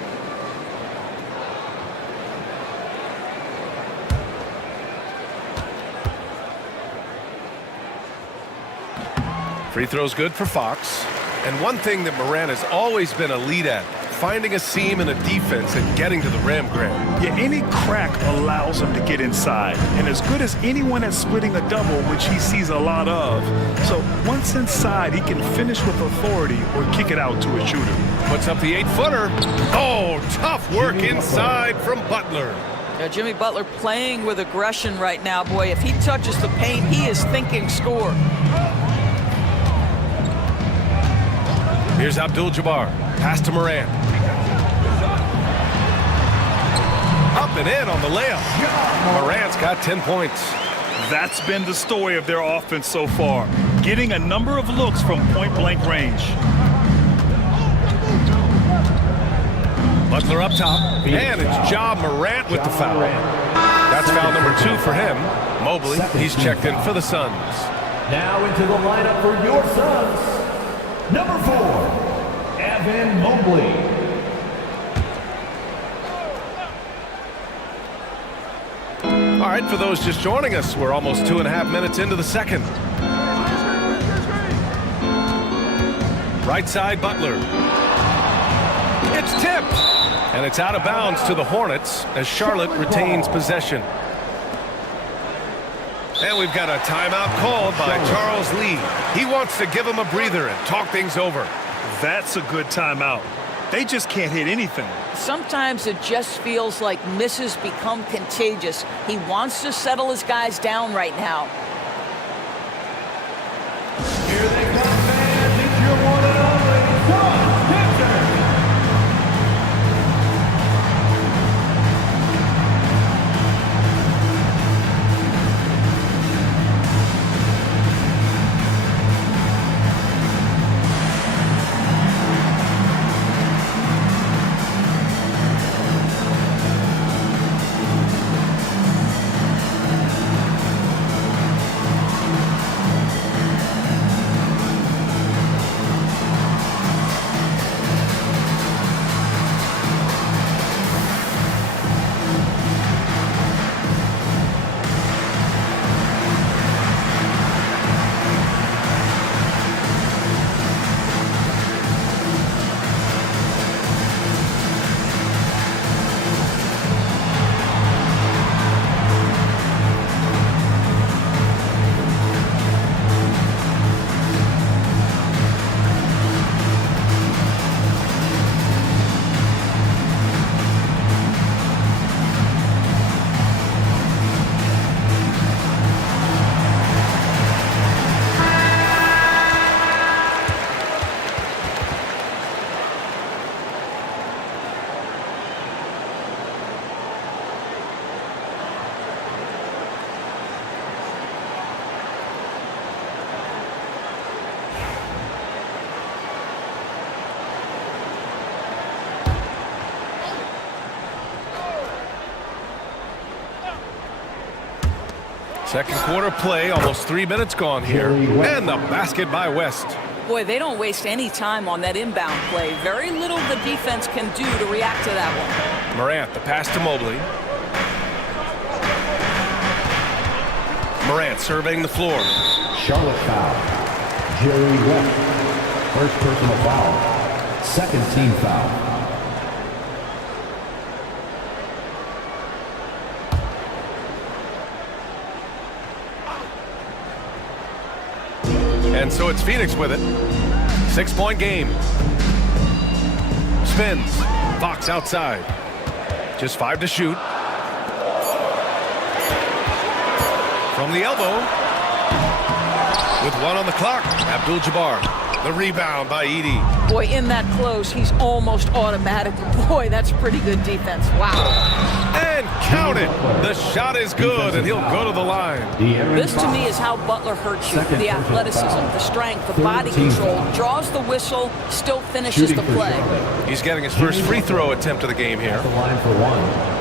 Free throw's good for Fox. And one thing that Morant has always been elite at, finding a seam in a defense and getting to the rim, Grant. Yeah, any crack allows him to get inside. And as good as anyone at splitting a double, which he sees a lot of. So once inside, he can finish with authority or kick it out to a shooter. Puts up the 8-footer. Oh, tough work inside from Butler. Yeah, Jimmy Butler playing with aggression right now. Boy, if he touches the paint, he is thinking score. Here's Abdul-Jabbar. Pass to Morant. Up and in on the layup. Morant's got 10 points. That's been the story of their offense so far, getting a number of looks from point-blank range. Butler up top, and it's Ja Morant with the foul. That's foul number 2 for him. Mobley, he's checked in for the Suns. Now into the lineup for your Suns. Number 4, Evan Mobley. All right, for those just joining us, we're almost 2.5 minutes into the second. Right side, Butler. It's tipped, and it's out of bounds to the Hornets as Charlotte retains possession. And we've got a timeout called by Charles Lee. He wants to give him a breather and talk things over. That's a good timeout. They just can't hit anything. Sometimes it just feels like misses become contagious. He wants to settle his guys down right now. Here they come, fans. It's your one and only Suns pitcher. Second quarter play, almost 3 minutes gone here. And the basket by West. Boy, they don't waste any time on that inbound play. Very little the defense can do to react to that one. Morant, the pass to Mobley. Morant surveying the floor. Charlotte foul. Jerry West. First personal foul. Second team foul. And so it's Phoenix with it. 6-point game. Spins. Fox outside. Just 5 to shoot. From the elbow. With 1 on the clock, Abdul-Jabbar. The rebound by Edey. Boy, in that close, he's almost automatic. Boy, that's pretty good defense. Wow. And count it. The shot is good, and he'll go to the line. This, to me, is how Butler hurts you. The athleticism, the strength, the body control. Draws the whistle, still finishes the play. He's getting his first free throw attempt of the game here. The line for 1.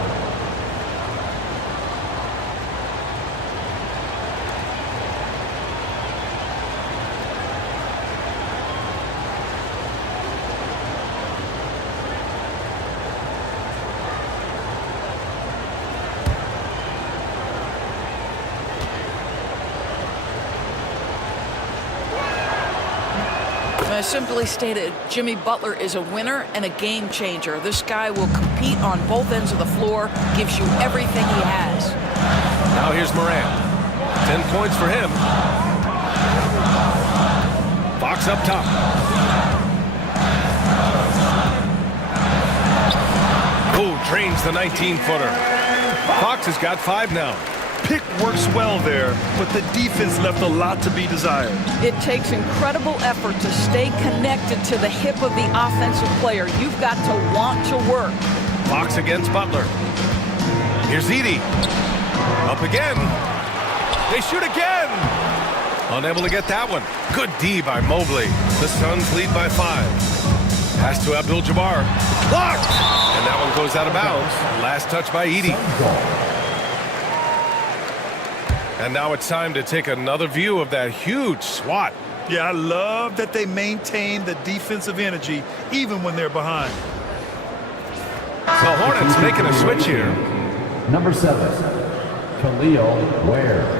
simply stated, Jimmy Butler is a winner and a game changer. This guy will compete on both ends of the floor, gives you everything he has. Now here's Moran. 10 points for him. Fox up top. Oh, drains the 19-footer. Fox has got 5 now. Pick works well there, but the defense left a lot to be desired. It takes incredible effort to stay connected to the hip of the offensive player. You've got to want to work. Fox against Butler. Here's Edey. Up again. They shoot again. Unable to get that one. Good D by Mobley. The Suns lead by 5. Pass to Abdul-Jabbar. Blocked! And that one goes out of bounds. Last touch by Edey. And now it's time to take another view of that huge swat. Yeah, I love that they maintain the defensive energy even when they're behind. The Hornets making a switch here. Number 7, Khalil Ware.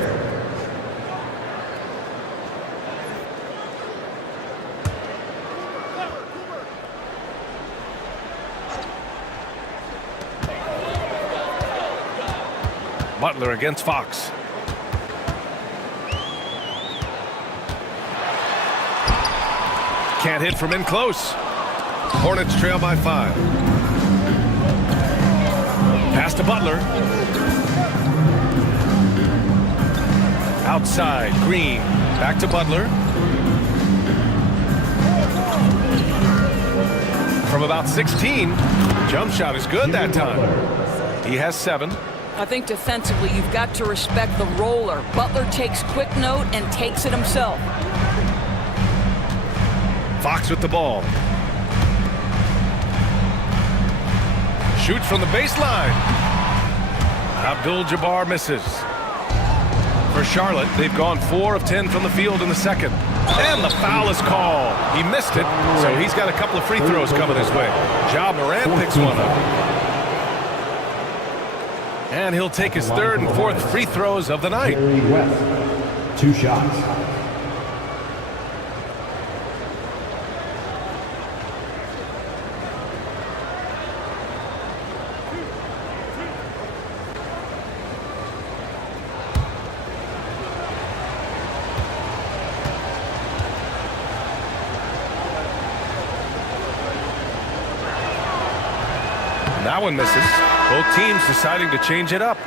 Butler against Fox. Can't hit from in close. Hornets trail by 5. Pass to Butler. Outside, Green. Back to Butler. From about 16. Jump shot is good that time. He has 7. I think defensively you've got to respect the roller. Butler takes quick note and takes it himself. Fox with the ball. Shoots from the baseline. Abdul-Jabbar misses. For Charlotte, they've gone 4 of 10 from the field in the second. And the foul is called. He missed it, so he's got a couple of free throws coming his way. Ja Morant picks one up. And he'll take his 3rd and 4th free throws of the night. West, 2 shots. That one misses. Both teams deciding to change it up.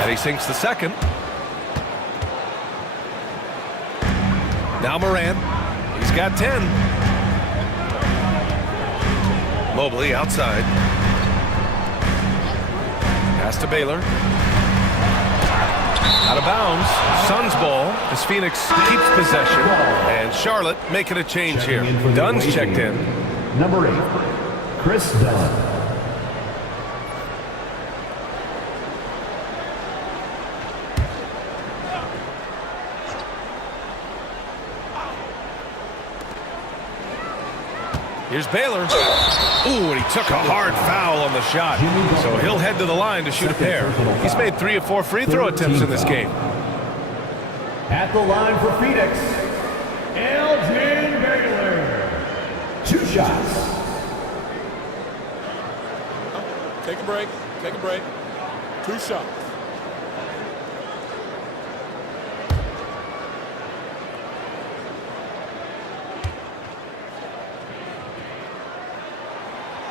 And he sinks the second. Now Moran. He's got 10. Mobley outside. Pass to Baylor. Out of bounds. Suns ball as Phoenix keeps possession. And Charlotte making a change here. Dunn's checked in. Number 8, Chris Dunn. Here's Baylor. Ooh, and he took a hard foul on the shot. So he'll head to the line to shoot a pair. He's made 3 of 4 free throw attempts in this game. At the line for Phoenix, Elgin Baylor. 2 shots. Take a break. Take a break. 2 shots.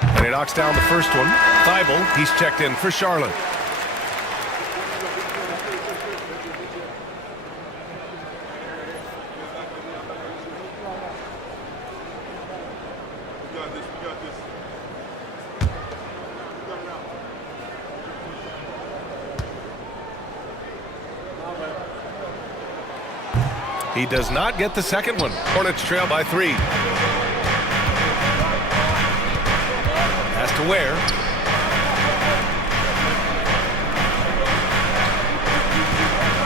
And he knocks down the first one. Thibault, he's checked in for Charlotte. He does not get the second one. Hornets trail by 3. Pass to Ware.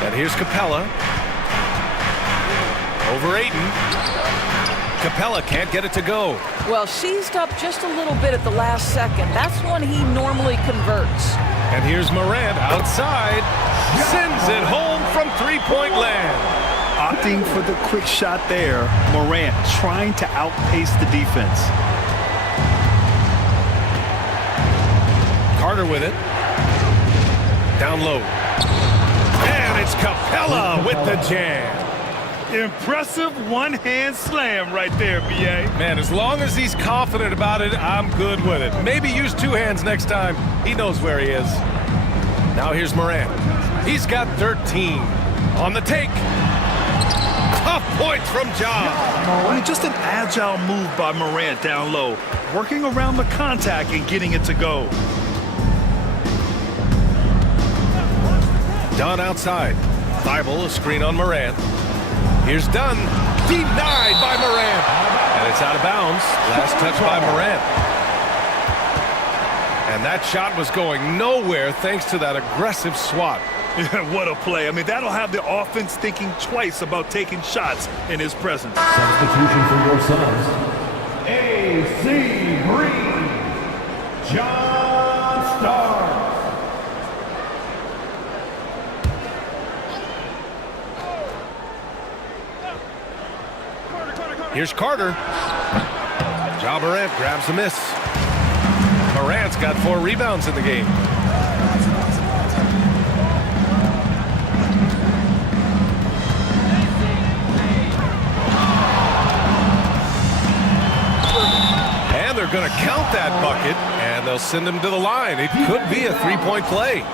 And And here's Capella. Over Ayton. Capella can't get it to go. Well, seized up just a little bit at the last second. That's when he normally converts. And here's Morant outside. Sends it home from three-point land. Opting for the quick shot there. Morant trying to outpace the defense. Carter with it. Down low. And it's Capella with the jam. Impressive one-hand slam right there, B.A. Man, as long as he's confident about it, I'm good with it. Maybe use two hands next time. He knows where he is. Now here's Morant. He's got 13. On the take. Tough points from Ja. I mean, just an agile move by Morant down low. Working around the contact and getting it to go. Dunn outside. Thibault, a screen on Morant. Here's Dunn. Denied by Morant. And it's out of bounds. Last touch by Morant. And that shot was going nowhere thanks to that aggressive swat. What a play. I mean, that'll have the offense thinking twice about taking shots in his presence. Substitution for your Suns. A.C. Green. John Starks. Here's Carter. Ja Morant grabs a miss. Morant's got 4 rebounds in the game. And they're going to count that bucket, and they'll send him to the line. It could be a three-point play.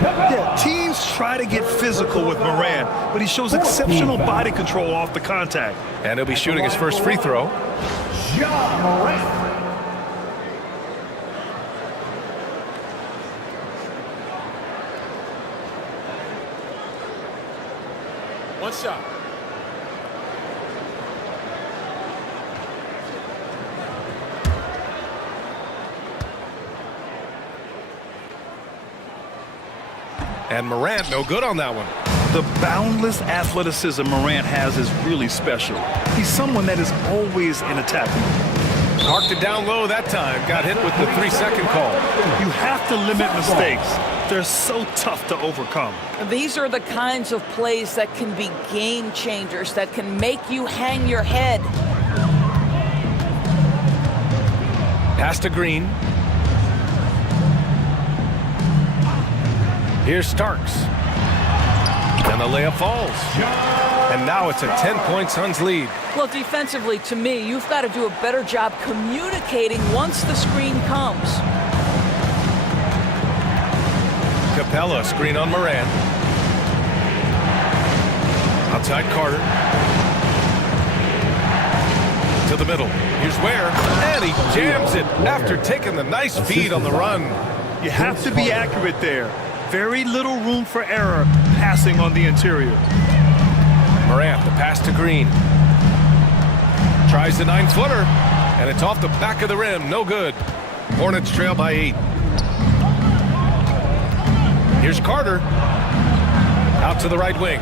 Yeah, teams try to get physical with Morant, but he shows exceptional body control off the contact. And he'll be shooting his first free throw. Ja Morant. One shot. And Morant, no good on that one. The boundless athleticism Morant has is really special. He's someone that is always in attack. Parked it down low that time. Got hit with the 3-second call. You have to limit mistakes. They're so tough to overcome. These are the kinds of plays that can be game changers, that can make you hang your head. Pass to Green. Here's Starks. And the layup falls. And now it's a 10-point Suns lead. Well, defensively, to me, you've got to do a better job communicating once the screen comes. Capella, screen on Morant. Outside Carter. To the middle. Here's Ware. And he jams it after taking the nice feed on the run. You have to be accurate there. Very little room for error passing on the interior. Morant, the pass to Green. Tries the 9-footer, and it's off the back of the rim. No good. Hornets trail by 8. Here's Carter. Out to the right wing.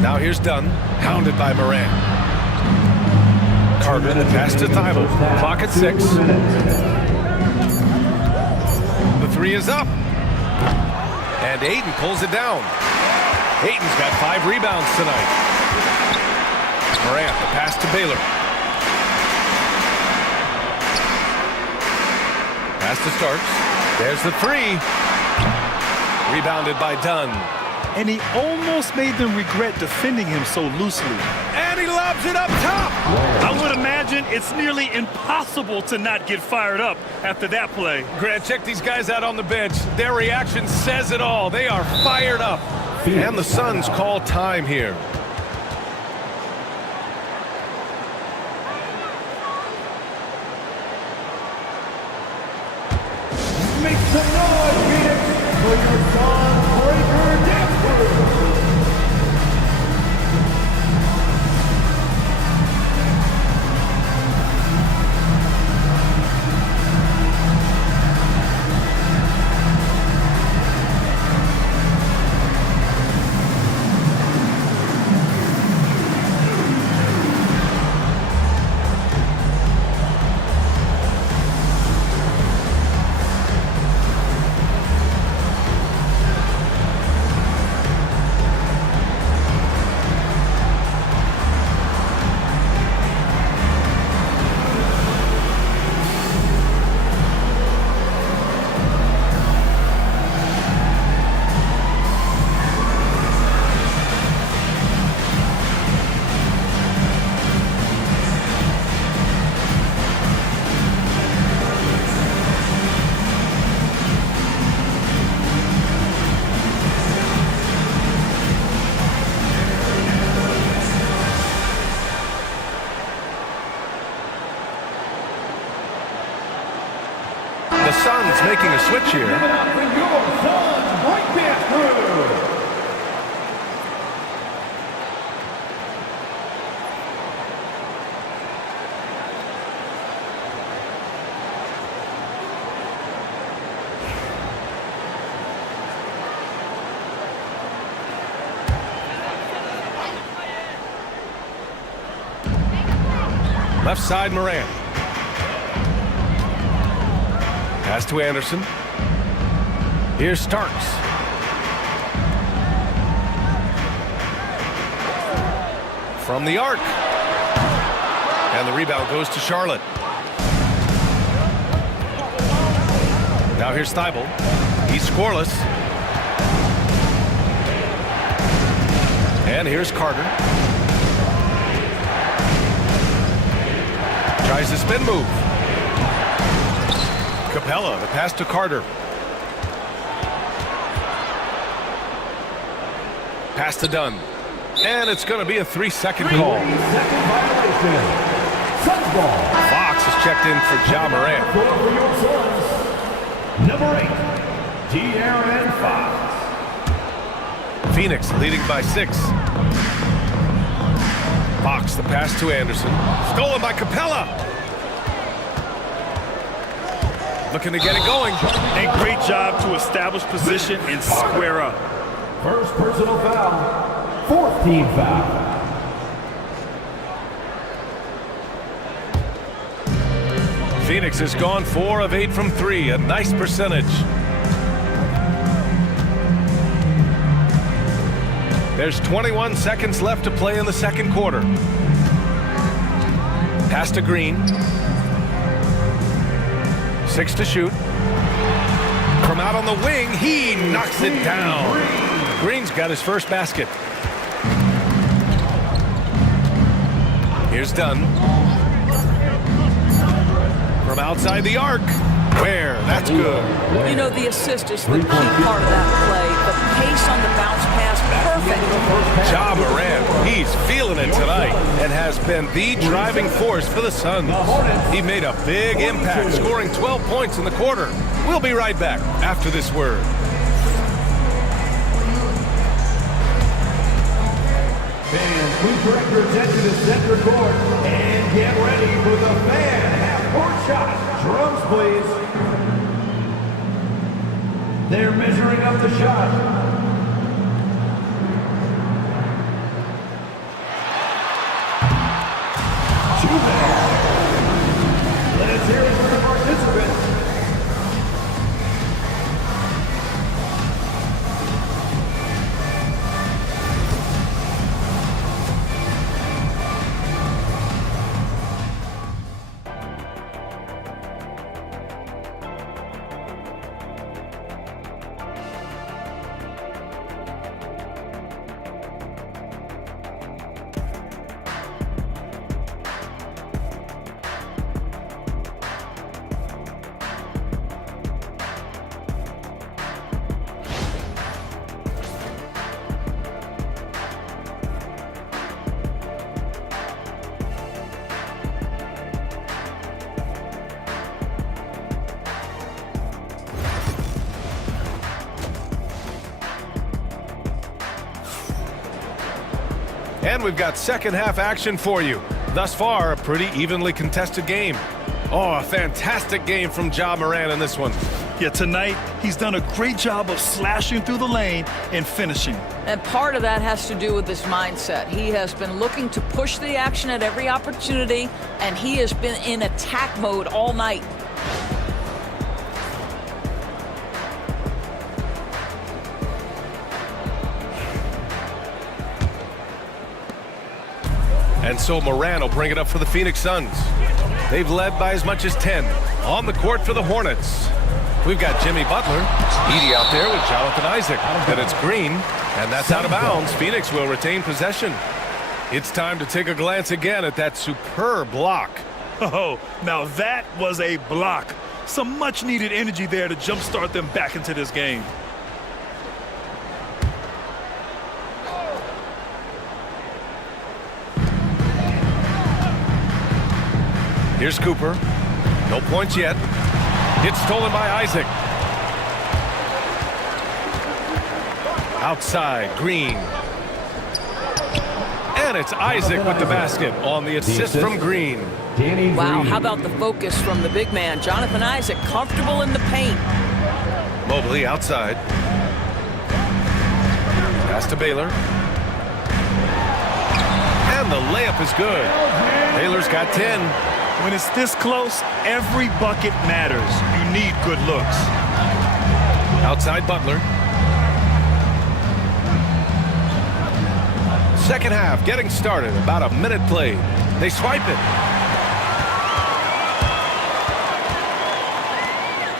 Now here's Dunn, hounded by Morant. Carter, the pass to Thibault. Clock at 6. The 3 is up. And Ayton pulls it down. Ayton's got 5 rebounds tonight. Morant, the pass to Baylor. Pass to Starks. There's the 3. Rebounded by Dunn. And he almost made them regret defending him so loosely. And he lobs it up top. I would imagine it's nearly impossible to not get fired up after that play. Grant, check these guys out on the bench. Their reaction says it all. They are fired up. And the Suns call time here. Make some noise, Phoenix, for your Dawn Breaker Dance Crew. making a switch here. Give it up for your Suns breakdance crew. Left side, Moran. Pass to Anderson. Here's Starks. From the arc. And the rebound goes to Charlotte. Now here's Thibault. He's scoreless. And here's Carter. Tries the spin move. Capella, the pass to Carter. Pass to Dunn. And it's going to be a 3-second call. 3-second violation. Suns ball. Fox is checked in for Ja Morant. For your Suns, number 8, De'Aaron Fox. Phoenix leading by 6. Fox, the pass to Anderson. Stolen by Capella. Looking to get it going. A great job to establish position and square up. First personal foul. 4th team foul. Phoenix has gone 4 of 8 from 3. A nice percentage. There's 21 seconds left to play in the second quarter. Pass to Green. 6 to shoot. From out on the wing, he knocks it down. Green's got his first basket. Here's Dunn. From outside the arc. Where? That's good. You know, the assist is the key part of that play. The pace on the bounce pass, perfect. Ja Morant, he's feeling it tonight and has been the driving force for the Suns. He made a big impact, scoring 12 points in the quarter. We'll be right back after this word. Fans, please direct your attention to center court and get ready for the fan half-court shot. Drums, please. They're measuring up the shot. Let's hear it for the participants. And we've got second half action for you. Thus far, a pretty evenly contested game. Oh, a fantastic game from Ja Morant in this one. Yeah, tonight, he's done a great job of slashing through the lane and finishing. And part of that has to do with his mindset. He has been looking to push the action at every opportunity, and he has been in attack mode all night. And so Moran will bring it up for the Phoenix Suns. They've led by as much as 10 on the court for the Hornets. We've got Jimmy Butler, Edey out there with Jonathan Isaac. Then it's Green, and that's out of bounds. Phoenix will retain possession. It's time to take a glance again at that superb block. Oh, now that was a block. Some much-needed energy there to jumpstart them back into this game. Here's Cooper. No points yet. It's stolen by Isaac. Outside, Green. And it's Isaac with the basket on the assist from Green. Wow, how about the focus from the big man? Jonathan Isaac, comfortable in the paint. Mobley outside. Pass to Baylor. And the layup is good. Baylor's got 10. When it's this close, every bucket matters. You need good looks. Outside Butler. Second half getting started. About a minute played. They swipe it.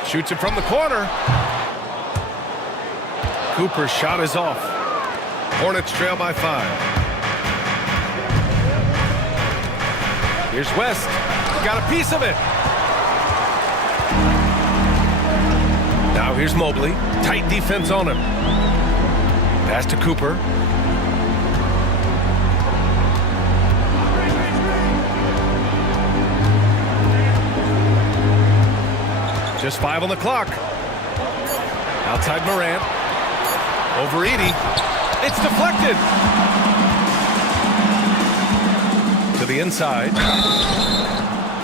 Shoots it from the corner. Cooper's shot is off. Hornets trail by 5. Here's West. Got a piece of it. Now here's Mobley. Tight defense on him. Pass to Cooper. Just 5 on the clock. Outside Morant. Over Edey. It's deflected. To the inside.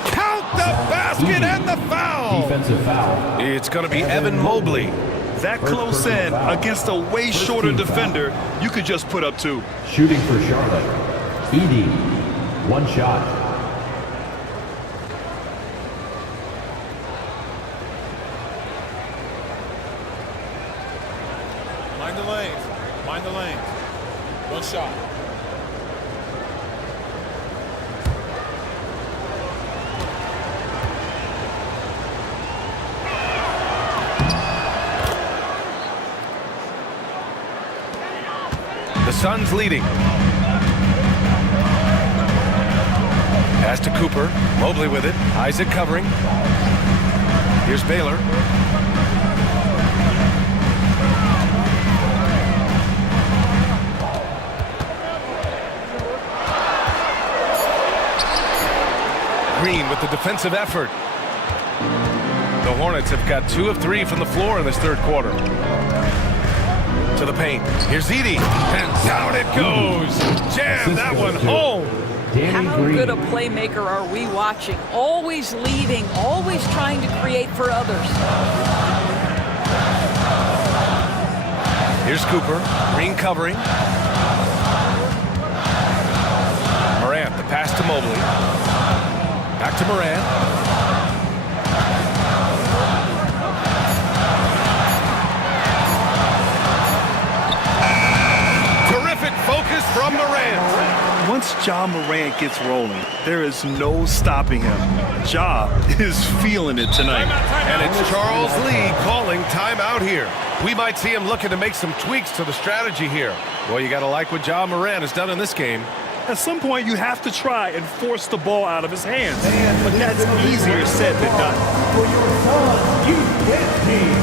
Count the basket and the foul. Defensive foul. It's going to be Evan Mobley. That close in against a way shorter defender, you could just put up 2. Shooting for Charlotte. Edey. 1 shot. Mind the lanes. Mind the lanes. 1 shot. The Suns leading. Pass to Cooper. Mobley with it. Isaac covering. Here's Baylor. Green with the defensive effort. The Hornets have got 2 of 3 from the floor in this third quarter. To the paint. Here's Edey. And down it goes. Jam that one home. How good a playmaker are we watching? Always leading, always trying to create for others. Here's Cooper. Green covering. Morant, the pass to Mobley. Back to Morant. Terrific focus from Morant. Once Ja Morant gets rolling, there is no stopping him. Ja is feeling it tonight. And it's Charles Lee calling timeout here. We might see him looking to make some tweaks to the strategy here. Well, you got to like what Ja Morant has done in this game. At some point, you have to try and force the ball out of his hands. But that's easier said than done. For your Suns youth team.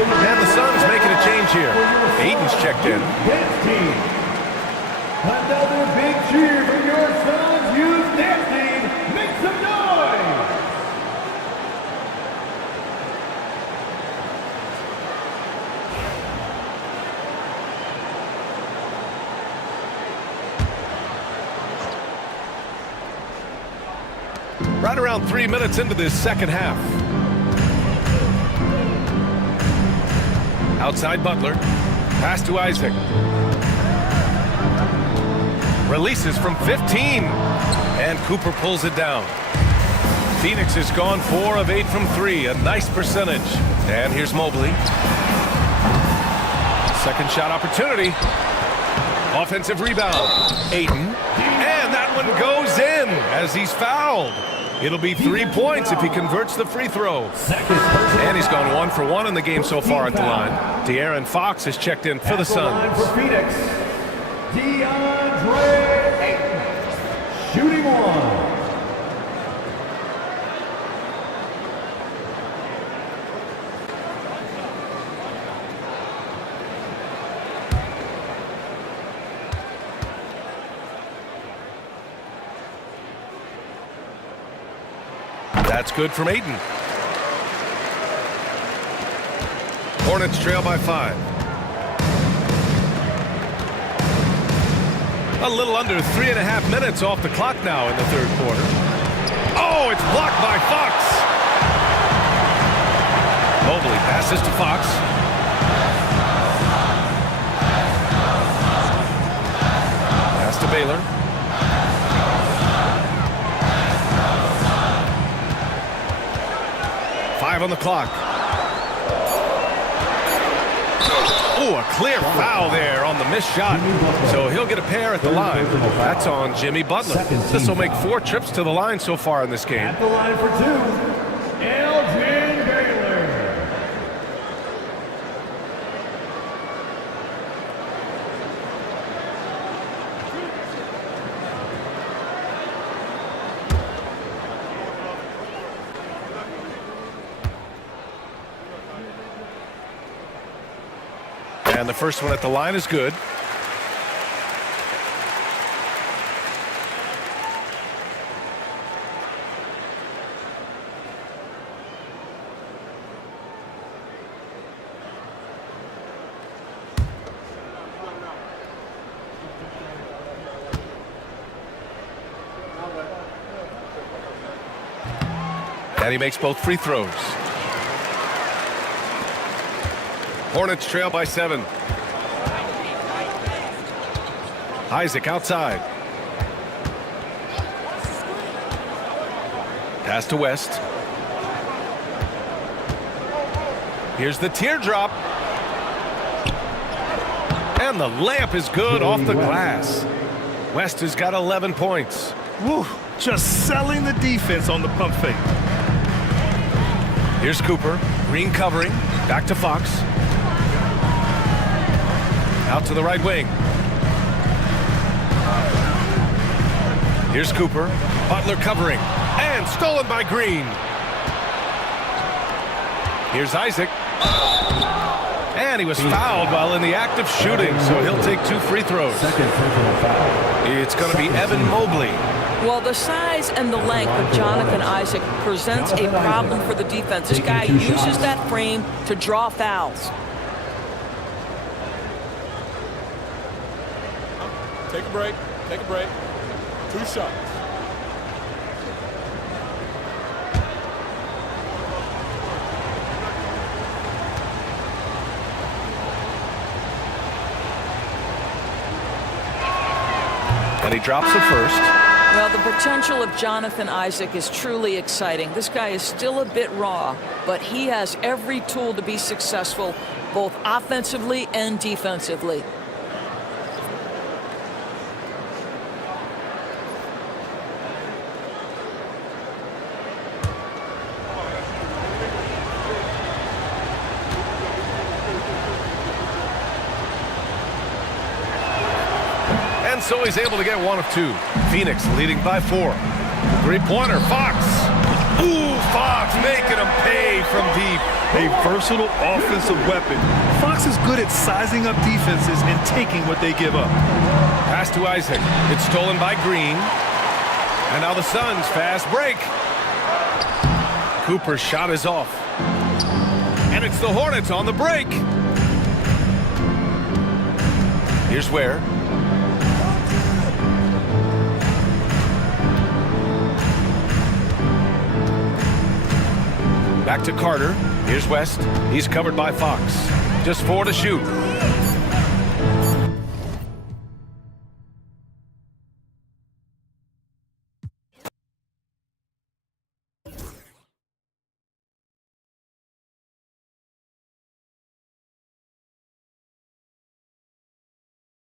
And the Suns making a change here. Aiden's checked in. Another big cheer for your Suns youth dance team. Make some noise! right around 3 minutes into this second half. Outside Butler. Pass to Isaac. Releases from 15. And Cooper pulls it down. Phoenix has gone 4 of 8 from 3. A nice percentage. And here's Mobley. Second shot opportunity. Offensive rebound. Ayton. And that one goes in as he's fouled. It'll be 3 points if he converts the free throw. And he's gone 1 for 1 in the game so far at the line. De'Aaron Fox has checked in for the Suns. For Phoenix, DeAndre Ayton, shooting 1. That's good from Ayton. Hornets trail by 5. A little under 3.5 minutes off the clock now in the third quarter. Oh, it's blocked by Fox. Mobley passes to Fox. Pass to Baylor. On the clock. Oh, a clear foul there on the missed shot. So he'll get a pair at the line. That's on Jimmy Butler. This will make 4 trips to the line so far in this game. At the line for 2, Elgin Baylor. And the first one at the line is good. And he makes both free throws. Hornets trail by 7. Isaac outside. Pass to West. Here's the teardrop. And the layup is good off the glass. West has got 11 points. Woo, just selling the defense on the pump fake. Here's Cooper. Green covering. Back to Fox. Out to the right wing. Here's Cooper. Butler covering. And stolen by Green. Here's Isaac. And he was fouled while in the act of shooting, so he'll take 2 free throws. Second personal foul. It's going to be Evan Mobley. Well, the size and the length of Jonathan Isaac presents a problem for the defense. This guy uses that frame to draw fouls. Take a break. Take a break. 2 shots. And he drops it first. Well, the potential of Jonathan Isaac is truly exciting. This guy is still a bit raw, but he has every tool to be successful, both offensively and defensively. And so he's able to get 1 of 2. Phoenix leading by 4. 3-pointer, Fox. Ooh, Fox making him pay from deep. A versatile offensive weapon. Fox is good at sizing up defenses and taking what they give up. Pass to Isaac. It's stolen by Green. And now the Suns fast break. Cooper's shot is off. And it's the Hornets on the break. Here's Ware. Back to Carter. Here's West. He's covered by Fox. Just 4 to shoot.